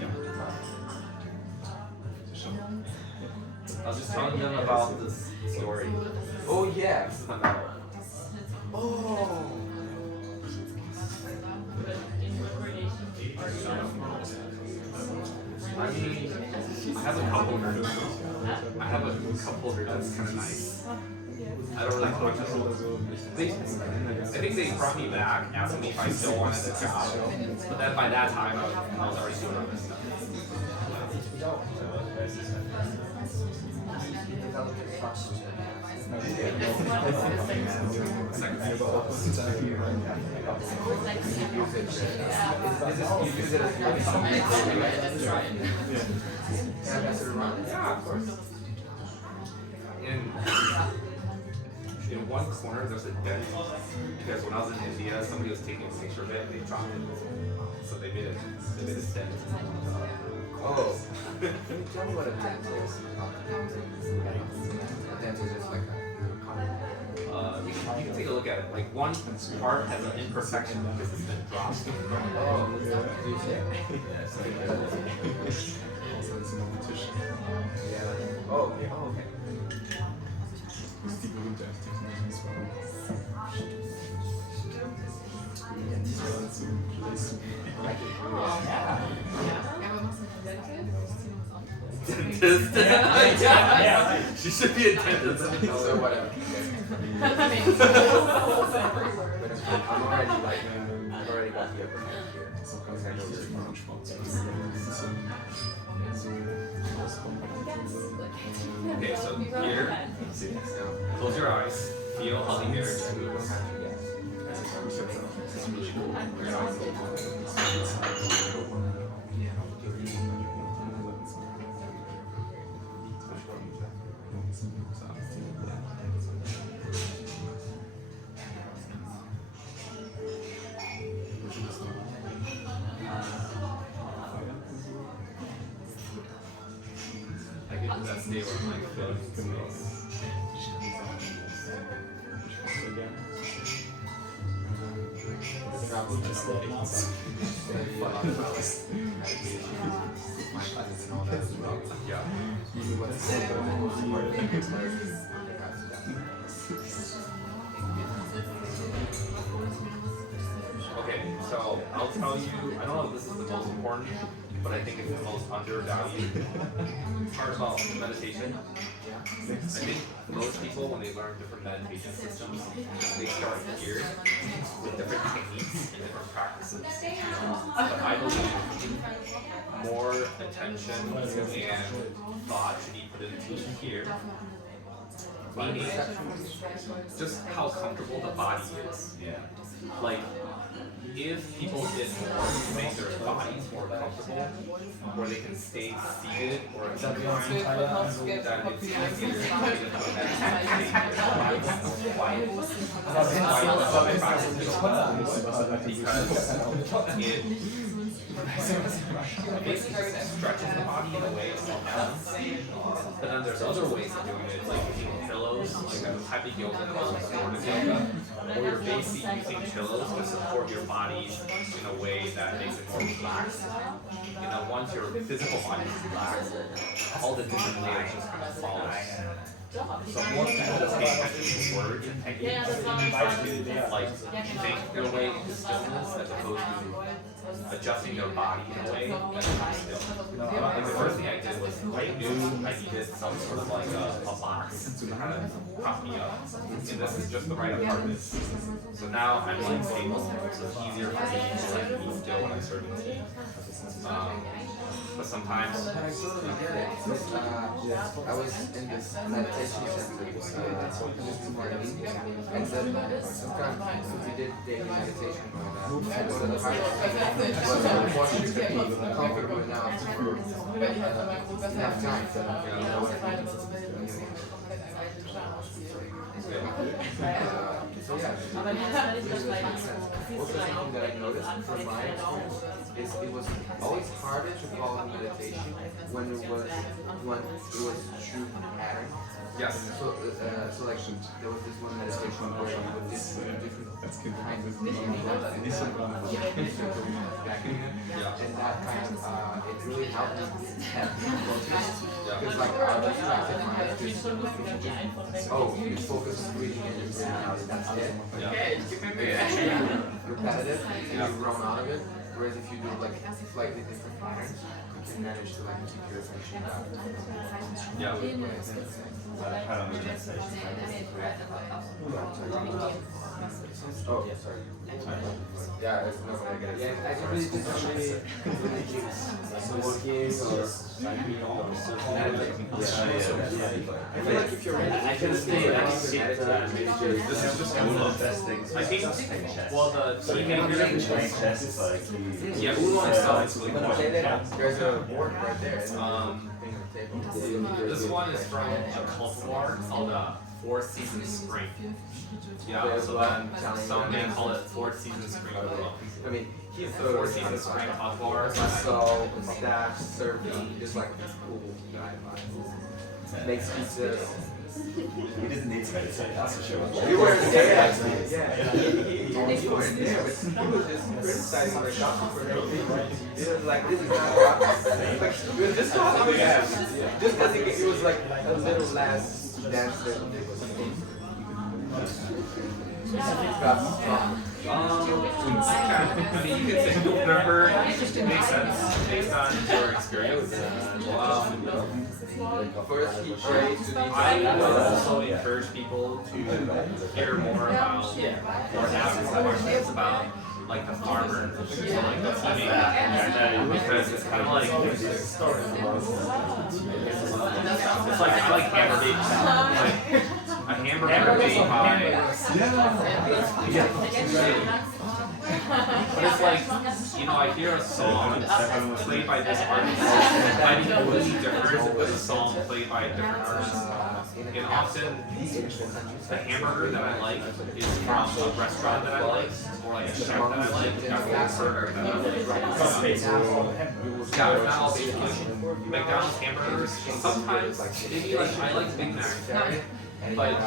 Yeah. I was just telling them about this story. Oh, yeah. This is my medal. Oh. I mean, I have a couple here. I have a couple here that's kind of nice. I don't really talk to them. I think they brought me back, asking me if I still wanted the job. But then by that time, I was already doing other stuff. Yeah, of course. In one corner, there's a dent because when I was in India, somebody was taking a picture of it and they dropped it. So they made a dent. Oh. Can you tell me what a dent is? A dent is just like You can take a look at it. Like one part has an imperfection because it's been dropped. oh, yeah. Oh, okay. Oh, okay. Das ist die berühmte Architektenmessung. Dentist? Yeah. She should be a dentist. So whatever. I'm already like, I've already got the upper hand here. Das ist auch ganz wichtig, immer an Sport zu wissen. So rauskommen bei der Kurve. Okay, so here, close your eyes, feel how the air just moves. It's really cool. I get to that state where I'm like floating in space. Okay, so I'll tell you, I don't know if this is the most important, but I think it's the most undervalued part about meditation. I think most people, when they learn different meditation systems, they start here with different techniques and different practices. But I believe more attention and thought should be put into here. Meaning, just how comfortable the body is. Yeah. Like, if people did more to make their bodies more comfortable, where they can stay seated or reclined, then it's easier to get into a meditative state. Why? Because it basically stretches the body in a way it's not balanced. But then there's other ways of doing it, like using pillows, like a type of yoga called supportive yoga, where you're basically using pillows to support your body in a way that makes it more relaxed. You know, once your physical body is relaxed, all the different layers just kind of follow. So more people just pay attention using words and techniques, like think their way into stillness as opposed to adjusting their body in a way that's not still. Like the first thing I did was I knew I needed some sort of like a box to kind of prop me up, and this is just the right apartment. So now I'm like stable, so it's easier for me to like be still when I'm serving tea. But sometimes I totally get it. I was in this meditation center this morning, and then sometimes we did daily meditation. And so the part was unfortunately to be comfortable enough for enough time to know what I need. So yeah, also something that I noticed from my experience is it was always harder to follow meditation when it was true pattern. yes. So like there was this one meditation where you would different kinds of meaning and that kind of it really helped me focus because like distracted mind just you focus on breathing in and breathing out, that's it. It's actually repetitive and you run out of it. Whereas if you do like slightly different patterns, you can manage to like keep your attention back. Oh, sorry. Yeah, it's not gonna get it. Yeah, I really did really use working or I feel like if you're ready, I can stay, I can sit meditate. This is just one of the best things. I think, well, the tea maker, yeah, oolong itself is really good. there's a board right there. This one is from a cultivar called Four Seasons Spring. Yeah, so then some may call it Four Seasons Spring. I mean, The Four Seasons Spring cultivar. so staff serving just like cool guy makes pizza. He doesn't need to meditate, that's for sure. You weren't there, actually. Yeah. You weren't there, but he was just criticizing the doctor for no reason. He was like, this is not a doctor. Like, we were just talking about it. Just because it was like a little last dance that I mean, you could say whatever makes sense based on your experience. first he prays to I would also encourage people to hear more about or ask questions about like the farmer, so like the teammate, because it's kind of like it's like I like hamburger bake, like a hamburger made by but it's like, you know, I hear a song played by this artist, might be completely different with a song played by a different artist. And often, the hamburger that I like is from a restaurant that I like, or like a chef that I like, a burger that I like. Yeah, not all basic. Like, McDonald's hamburgers, sometimes, maybe like, I like Big Mac. But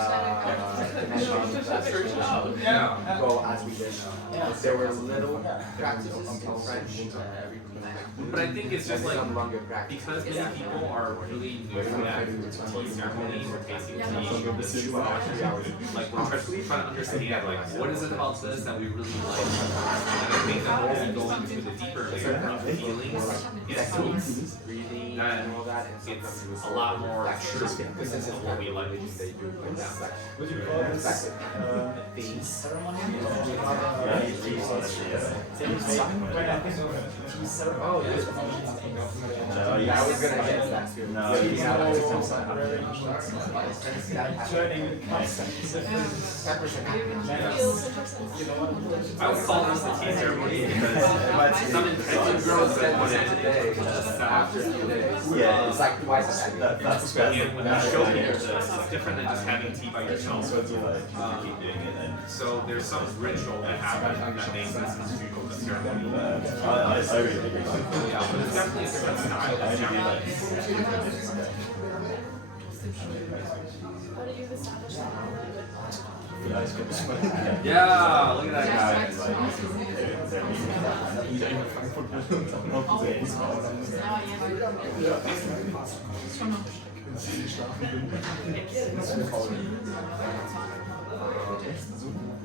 go as we did. There were little practices in French. But I think it's just like, because many people are really new at tea ceremony or tasting tea, like we're trying to understand like what is it about this that we really like. And I think that when we go into the deeper layer of feelings and foods, then it's a lot more true of what we like. Would you call this tea ceremony? Tea ceremony. I was gonna get that too. Turning concepts. I would call this the tea ceremony because some intention girls that want it today after 2 days. Yeah, It's like twice as happy. that's and when you show people this, it's different than just having tea by yourself. So it's like, keep doing it then. So there's some ritual that happens that makes this into a ceremony. I really agree. Yeah, but it's definitely a different style of ceremony. Yeah, look at that guy.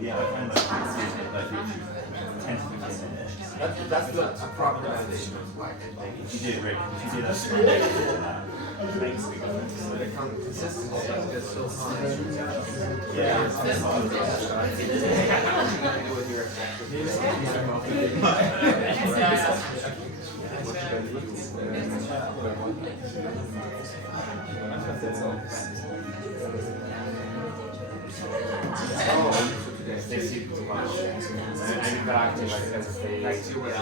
Yeah, I find like literally 10 to 15 minutes. That's not a proper foundation. If you do it, if you do that for a day, it makes a big difference. The consistency is so high. Yeah, it's hard. With your They see too much. And interacting like as if they like too long. I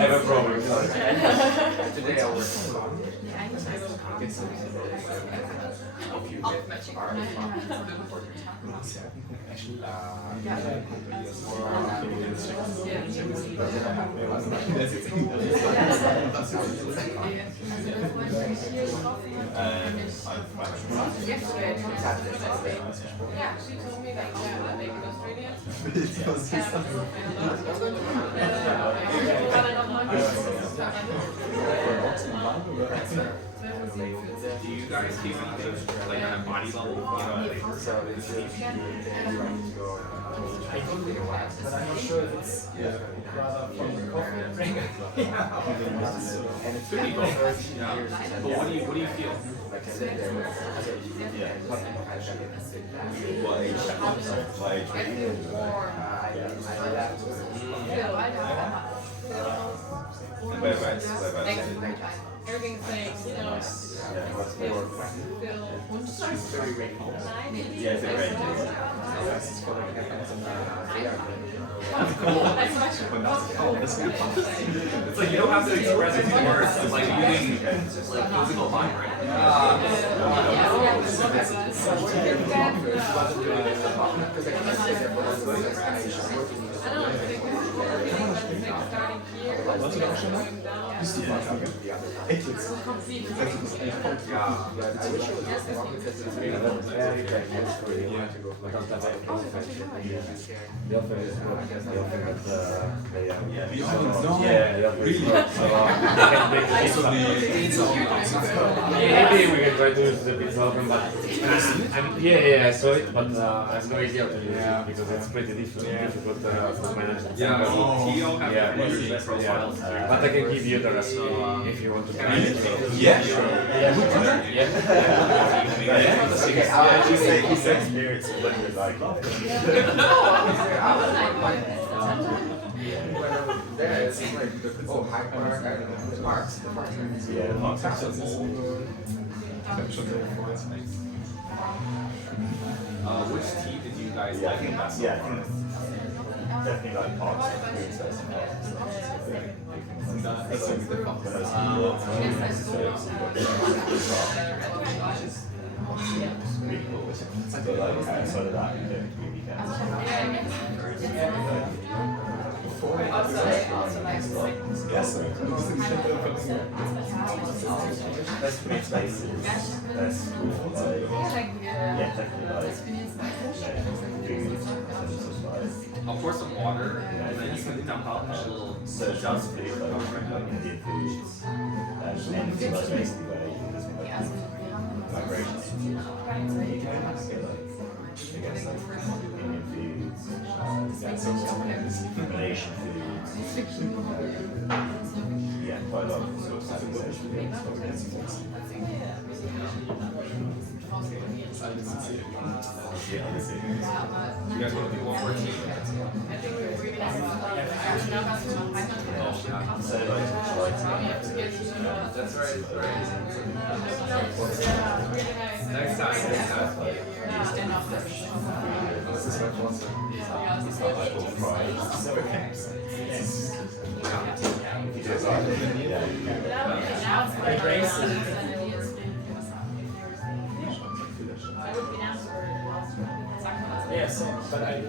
have a problem. Today I work alone. Yeah, she told me that they in Australia. Do you guys keep it like on a body level? I don't really like, but I'm not sure if it's rather from the coffee I drink. And it's Could be both. Yeah. But what do you feel? like I said, there was What age? What age were you? I left. Whereabouts? Everything's like, you know, Very grateful. Yeah, it's a great It's like you don't have to express it in words. It's like using like physical language. The offer is good. The offer that they Yeah, the offer is good. So I can make maybe we can try to use the pizza oven, but yeah, I saw it, but I have no idea how to use it because it's pretty difficult to manage. Yeah, Tio have Yeah, really but, profiles. but I can give you the recipe if you want to try it. Yeah, sure. He said spirits blended like There, it's like, oh, High Park, I don't know, the parks. yeah, the parks are so Which tea did you guys Yeah, I like think the best? yeah, I think definitely like parks and food size and really cool. But like outside of that, you don't really get There's free spaces, there's school, like, yeah, definitely like, food, I'll pour some water and then you can dump out a little so just food, like Indian foods, anything that's basically where you can just like vibrations. You can get like, I guess like Indian foods, Malaysian foods, yeah, quite a lot of sort of Southeast Asian foods. Yeah, obviously. You guys want to do one more tea? So like, That's right. Next time. Yes, but I.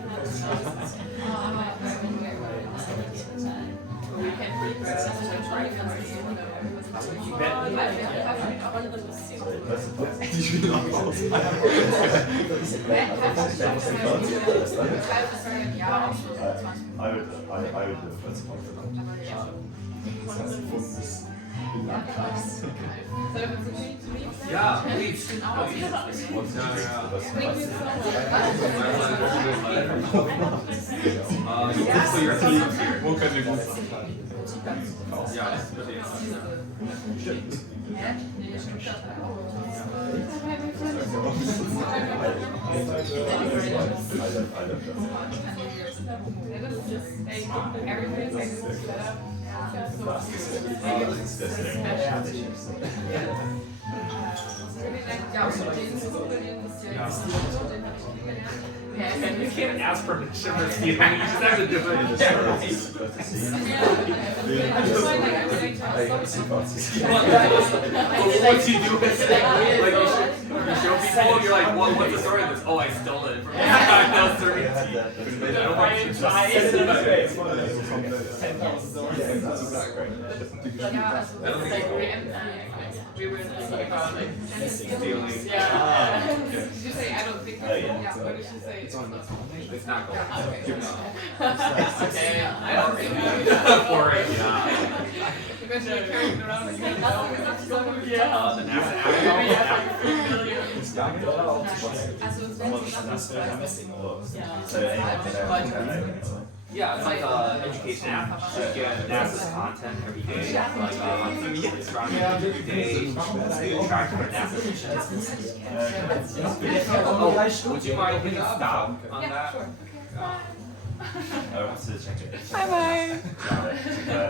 we can read the Die spielen auch raus. I would do the first one. Yeah, please. So your team here. Wo können wir gut sein? Ja, das ist bitte jetzt. You can't ask permission for stealing, you just have to do it. What you do is like you show people, you're like, well, what's the story of this? Oh, I stole it from this guy now serving We were thinking about like stealing. Did you say I don't think so? Yeah. What did she say? It's not going. Okay. I don't think For it, yeah. eventually carrying it around again. The NASA Yeah, it's like education app. So you get NASA's content every day, like monthly astronomy every day, stay track for NASA missions. Oh, would you mind hitting stop on that? I have to check it. Bye bye.